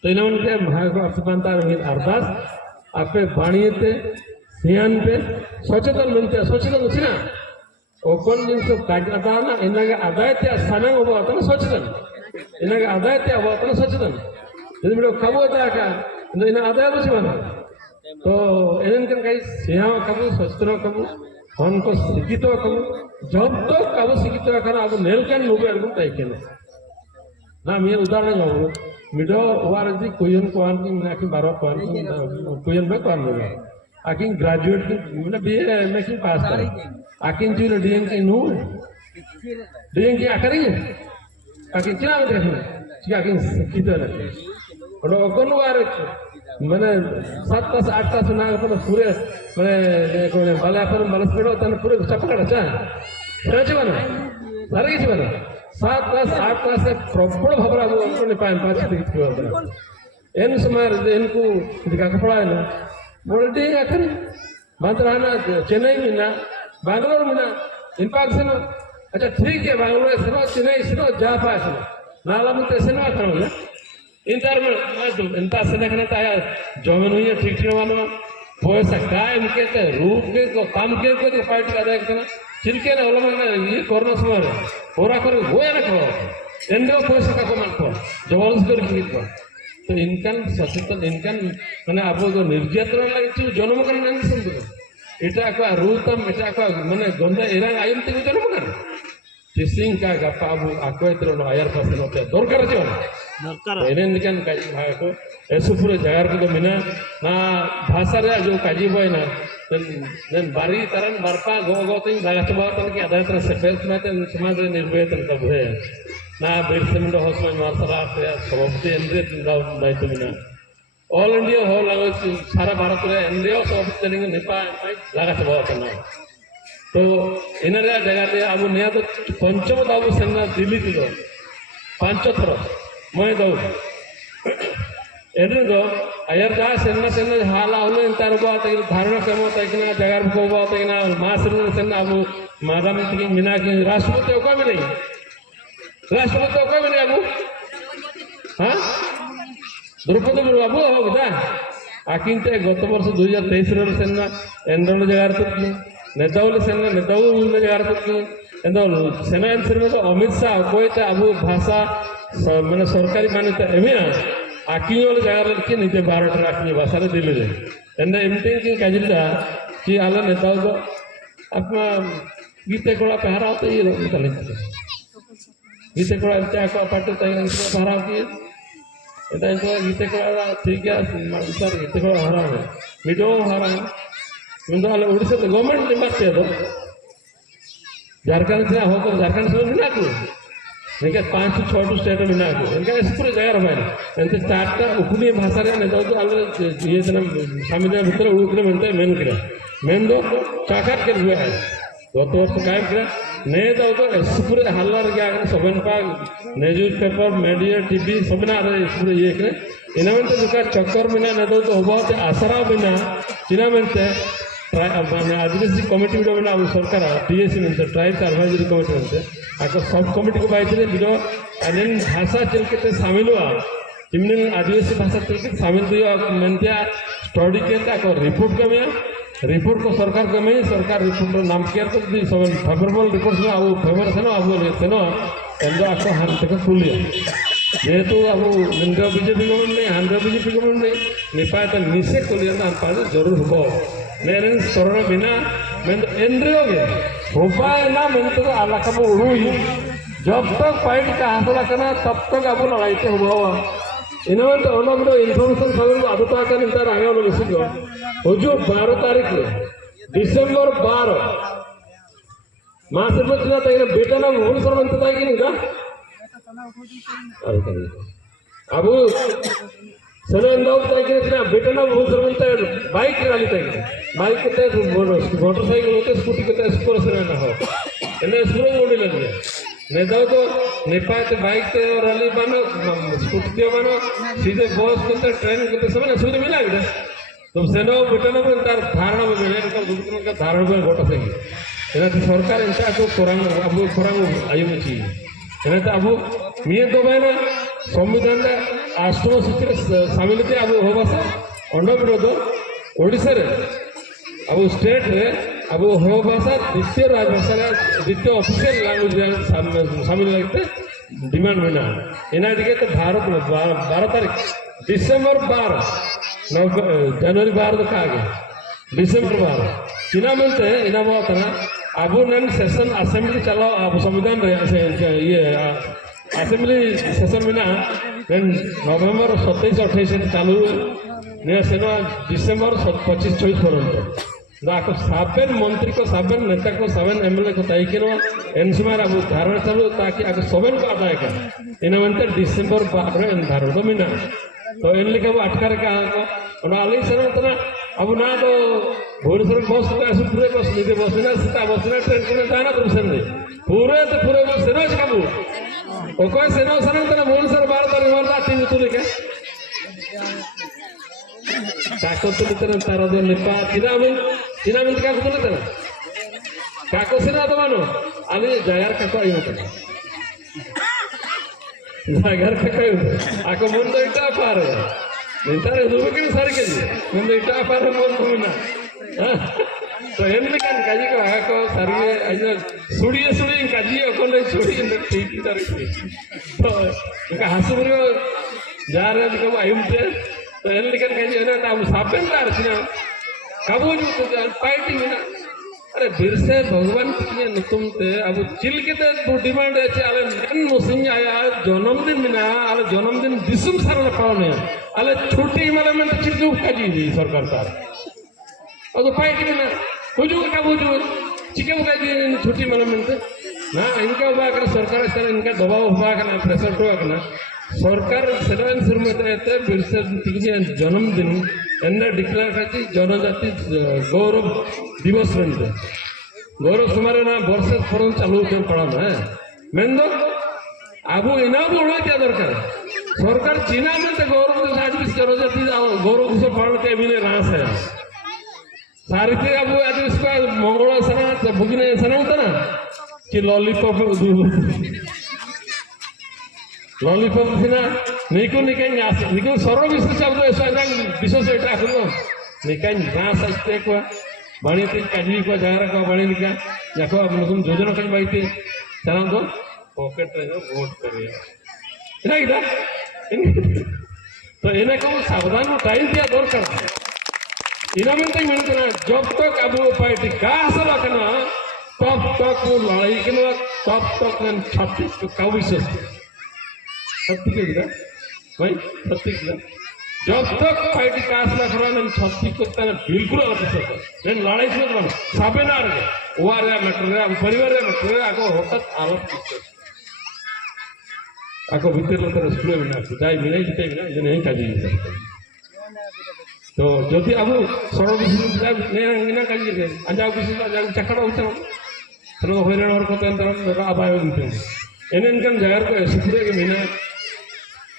तो इनवन के भाग अपसपांतार में अरदास आपे बाणीते सियान पे सचेतन बनते सचेतन छी ना ओकन जिन सब काजता ना इनगे आदायते सानंग हो तो सचेतन इनगे आदायते हो तो सचेतन यदि मिलो खबो ता का इन आदाय बस बना तो इनन कन कई सिया कबू सचेतन कबू हन को शिक्षित कबू जब तो कबू शिक्षित करा अब नेलकन लोग अरगु ताइकेन ना मैं उदाहरण हो मिडो वारजी कोयन कोन की नाकी 12 कोन कोयन में कोन लोग आकिन ग्रेजुएट की मतलब बीए एमएससी पास कर आकिन जो डीएन की नो डीएन की आकरी आकिन क्या देखो कि आकिन शिक्षित है और कोन वार मैंने 7 तास 8 तास ना अपन पूरे मैंने कोने बाला पर मलस पड़ो तने पूरे चपकड़ चा सच बना सारे किसी बना 7 तास 8 तास से प्रॉपर भबरा वो अपने पाए 5 दिख को एन समार इनको दिखा के पड़ा है ना बोलते आखिर मंत्राना चेन्नई में ना बैंगलोर में ना इनपाक से ना अच्छा ठीक है बैंगलोर से ना चेन्नई से ना जा पाए से नाला में तैसे ना करो ना इंटर में मैं तो इंटर से देखने ताया जमीन हुई है ठीक ठीक वाला हो सकता है इनके ते रूप के को काम के को तो फाइट कर देखते ना चिनके ना वाला में ये कोरोना समय पूरा करो वो है ना करो इंद्र पैसा का को मत जबरदस्त करके को तो इनकन सचेतन इनकन माने अब जो निर्यातना लगे जन्म कर नहीं समझो इटा को रूतम इटा को माने गंदा एरा आयम ते जन्म कर टिसिंग का गप्पा अब आकोत्र नो आयर पास नो ते दरकार जो दरकार एनेन निकन काजी भाई को एसु पूरे जगार को मिना ना भाषा रे जो काजी होय ना नन बारी तरन बरपा गो गो तिन दागा चबा तन की आधा तरह से फेस में समाज निर्वेतन सब है ना Birsa Munda hospital martial art या सभापति एनडीए दायित्व में ऑल इंडिया हो लगो सारा भारत में एनडीए सभापति चलेंगे निपा लगा चबा करना तो इन जगह अब निया तो पंचम दाबू सेना दिल्ली तो 5 थर मैं दौ एन दो अयर जहाँ सेना हाला होने तार धारणा कम तक जगार को मास सेना अब मादाम मीना की राष्ट्रपति भी नहीं राष्ट्रपति भी नहीं अब हाँ द्रौपदी मुर्मू अब होगा आकिंते गत वर्ष 2023 सेना एनरोल जगार नेता सेना नेता जगार सेना तो अमित शाह कोई अब भाषा मैंने सरकारी मान्यता एवं आकिंग वाले जगार के निजे 12 आकिंग भाषा दिल्ली में एमती काजिला कि आला नेता को अपना गीते कोड़ा पहरा होते ये गीते कोड़ा पार्टी पहरा होती है गीते कोड़ा ठीक है सर गीते कोड़ा हरा है मीडियो हरा है मुझे उड़ीसा गवर्नमेंट निम्बे तो झारखंड से हो तो झारखंड से मिला इनके 5-6 स्टेट मिला इनका पूरे जगह रहा एंते 4टा उपनीय भाषा नेता ये संविधान भीतर उड़े मिलते मेन किया मेन दो चाकार के हुए है गत वर्ष कायम किया नहीं तो पूरे हल्ला क्या सबन पा न्यूज पेपर मीडिया टीवी सब पूरे ये इन जो चक्कर मिना नेता तो हम आसरा मिना चिना मिलते माने आदिवासी कमिटी बिना सरकार टीएससी मिलते ट्राइब्स एडवाइजरी कमिटी मिलते आको सब कमिटी को बाइते बिना अनेन भाषा चल के शामिल हुआ जिमने आदिवासी भाषा चल के शामिल हुआ मनते स्टडी के रिपोर्ट का रिपोर्ट को सरकार को में सरकार रिपोर्ट नाम केयर को दी सब फेवरेबल रिपोर्ट में अब फेवर से ना अब तेनो एंदो आको हान तक खुलिया जेहेतु अब इंद्र बीजेपी गवर्नमेंट नहीं आंध्र बीजेपी गवर्नमेंट नहीं निपाय तो मिसे खुलिया ना पास जरूर हो नेरन सरल बिना मैं एंड्रियो के उपाय ना मैं तो आलाका में उड़ूई जब तक फाइट का हासिल करना तब तक अब लड़ाई हुआ इन्होंने तो इन्फॉर्मेशन सब अदुता का निंता रंगे वालों में सीखो हुजूर 12 तारीख में दिसंबर 12 मास में चला था इन्हें बेटा ना भूल सर बनता था कि नहीं का अब सेना बेटा ना भूल सर बनता है बाइक रैली था बाइक के मोटरसाइकिल होते स्कूटी के स्कूल सेना हो इन्हें स्कूल मोड़ी लगी नेता तो नेपाल से बाइक से रैली बनो स्कूटी बनो सीधे बस करते ट्रेन करते सब ना सुविधा मिला बेटा तुम सेना बेटा ना तार धारणा में मिले का धारणा में गोटा से इन्हें सरकार इनका को कोरंग अब कोरंग आयु में चाहिए इन्हें तो अब मिये तो भाई ना संविधान का आश्रम सूत्र शामिल थे अब हो भाषा अंडा विरोध ओडिशा रे अब स्टेट रे अब हो भाषा द्वितीय राजभाषा द्वितीय ऑफिशियल लैंग्वेज शामिल लगते डिमांड में ना इन्हें दिखे तो भारत में 12 तारीख दिसंबर 12 जनवरी 12 तो कहा गया दिसंबर 12 चिना मिलते हैं इना बहुत ना अब नन सेशन असेंबली चलाओ अब संविधान ये असेंबली सेशन में ना नवंबर 27-28 चालू ने सेना दिसंबर 25-26 पर्यंत आपको 7 मंत्री को 7 नेता को 7 एमएलए को तय किया एनसीआर अब धारणा चालू ताकि आपको 7 को आदाय कर इन्हें दिसंबर 12 धारणा तो मिना तो इन लिखे वो अटकर का अलग सर तो ना अब ना तो भुवनेश्वर बस पूरे बस नीचे बसना सीता बसना ट्रेन को जाना तुम से पूरे बस सेना काबू कोई सेना सर तो भुवनेश्वर 12 तारीख टीवी तो लिखे काको तुलते तार जो नेपा चिना मिल काको तुलते काको सेना तो मानो अली जगार काको आई होता जगार काको आको मन तो इटा पार है निंतारे दुबे के सारे के लिए मन तो इटा पार है मन तो ना तो एम लेकिन काजी को आको सारे आज सुड़ी काजी कोन सुड़ी ठीक तारे तो का हासुरियो जा रहे को आयुते तो इन लेकिन कहीं है ना अब सापेन का अर्चना कबू जो फाइटिंग ना अरे बिरसे भगवान की तुम ते अब चिल के तो डिमांड है अले नन मुसिंग आया जन्मदिन मिना अले जन्मदिन दिसुम सारा पावने अले छुट्टी माले में चिल्लू काजी दी सरकार तार और तो फाइटिंग ना हुजूर का हुजूर चिके काजी छुट्टी माले में ना इनका हुआ करना सरकार इस तरह इनका दबाव हुआ करना प्रेशर हुआ करना सरकार सेवन सुरमते बिरसा जन्मदिन एंड डिक्लेयर करती जनजाति गौरव दिवस बनते गौरव सुमारे ना वर्ष फरन चालू कर पड़ा है मेन दो आबू इना बोला क्या दरकार सरकार चीना में तो गौरव दिवस आज भी जनजाति गौरव दिवस पालन के भी रास है सारी थे अब आज इसका मंगला सना बुगिने सना होता ना कि लॉलीपॉप सिना निको निकाय नास निको सर्व विश्व शब्द ऐसा रंग विश्व से इटा करो निकाय नास आस्ते को बाणी ते काजी को जारा को बाणी निका जाको तुम योजना कहीं बाईते चला तो पॉकेट रे वोट करे ना इधर तो इन्हें को सावधान टाइम दिया दरकार इना में तक मिलते ना जब तक अब पार्टी का असर रखना तब तक वो लड़ाई के ना तब तक न छत्तीस को काविश छत्तीस के ना भाई छत्तीस ना जब तक पार्टी का असर रखना न छत्तीस को तना बिल्कुल अलग सकता न लड़ाई से ना साबे ना रहे वो आ रहा मैटर रहा परिवार रहा मैटर रहा आको होता अलग आको भीतर लोग तो स्कूल में ना जाए बिना जिते बिना जो नहीं काजी तो যদি আবু সর্ববিশ্ব না কাজে আজাও কিছু আজাও চাকড়া হচ্ছে না তাহলে হইরান হওয়ার কথা তারা আবায় হচ্ছে এনকান জায়গার को सिकुरे के मिना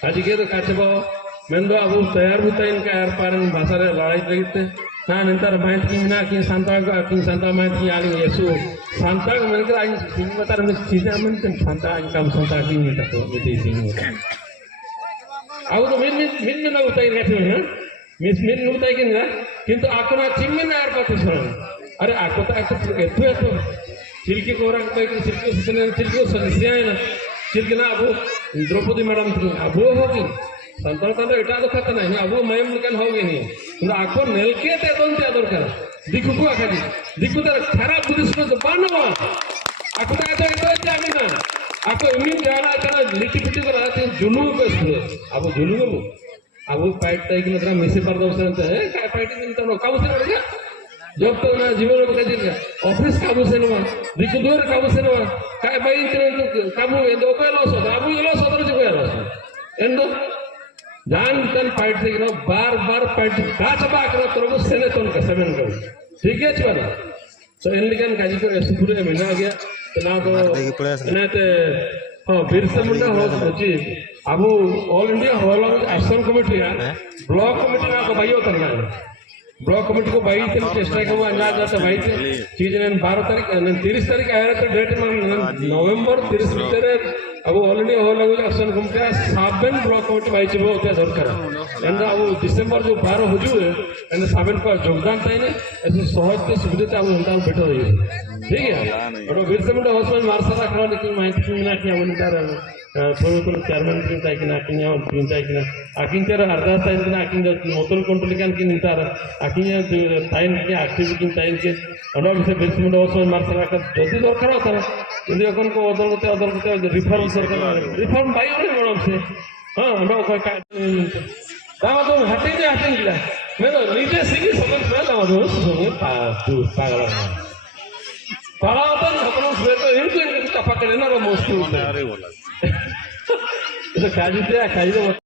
आज के तो काचे बो मेंदो अबू तैयार होता इनका यार पारन भाषा रे लड़ाई लगते ना नंतर माइट की मिना की सांता माइट की आली येसु सांता को मिलकर आज सिंह बता रहे चीजें मन सांता आज काम सांता की मिटा तो ये सिंह अब तो मिन ना होता है ना मिस मिन होता है कि ना किंतु आको ना चिम्मिन यार पाते सरण अरे आको तो एतु चिल्की को रंग पे चिल्की सदस्य है ना चिल्की ना अबू द्रौपदी मैडम थी अबू होगी संतान का तो इटा तो खाता नहीं अबू मयम लेकिन होगी नहीं किंतु आको नेलके ते दोन ते आदर कर दिखु को आखा दिखु तो खराब बुद्धिस्ट तो बानवा आको तो आता है तो जाने ना आको इमिन जाना करना लिट्टी पिट्टी को रहते जुनू पे सुने अबू जुनू को अब फाइट तक मतलब मिसे पर दोस्त है काय फाइटिंग तो काबू से रहेगा जब तो ना जीवन में का जीवन ऑफिस काबू से नवा दिखदोर काबू से नवा काय भाई काबू ए दो को लॉस होता अब ये लॉस होता जो लॉस एंदो जान तन फाइट से नो बार बार फाइट का चबा करो तो सेने तन का सेवन कर ठीक है चला तो इन लिगन काजी को ऐसे पूरे महीना आ गया तो ना तो ना ते हां बिरसा मुंडा होची अब all India hall action committee block committee ना को भाई होता है ब्लॉक कमेटी को भाई थे चेष्टा को अंदाज जाता भाई थे चीज ने 12 तारीख 30 तारीख आया तो डेट में नवंबर 30 भीतर अब all India hall action committee साबन ब्लॉक कमेटी भाई चबो होते दरकार एंड अब दिसंबर जो 12 हो जुए एंड साबन का योगदान ताइने ऐसे सहज के सुविधा अब उनका बैठो है ठीक है और बिरसा मुंडा हॉस्पिटल मार्शल रखना लेकिन माइक मिना कि हम तार पूर्व चेयरमैन की ताकि ना कि और तीन ताकि ना आकिन तेरा अर्धा ताइन ना आकिन मोतल कंट्रोल कान की नितार आकिन ताइन की एक्टिव की ताइन के और से बिरसा मुंडा हॉस्पिटल मार्शल रखा जल्दी दरकार होता है यदि अपन को अदालत रिफॉर्म सरकार रिफॉर्म भाई और मैडम से हां हम कोई का दामा तो हटेंगे ला मैं तो नीचे सीधी समझ में दामा तो पागल पाला होता है अपन से तो इनको कपा करना मोस्ट अरे बोला तो काजी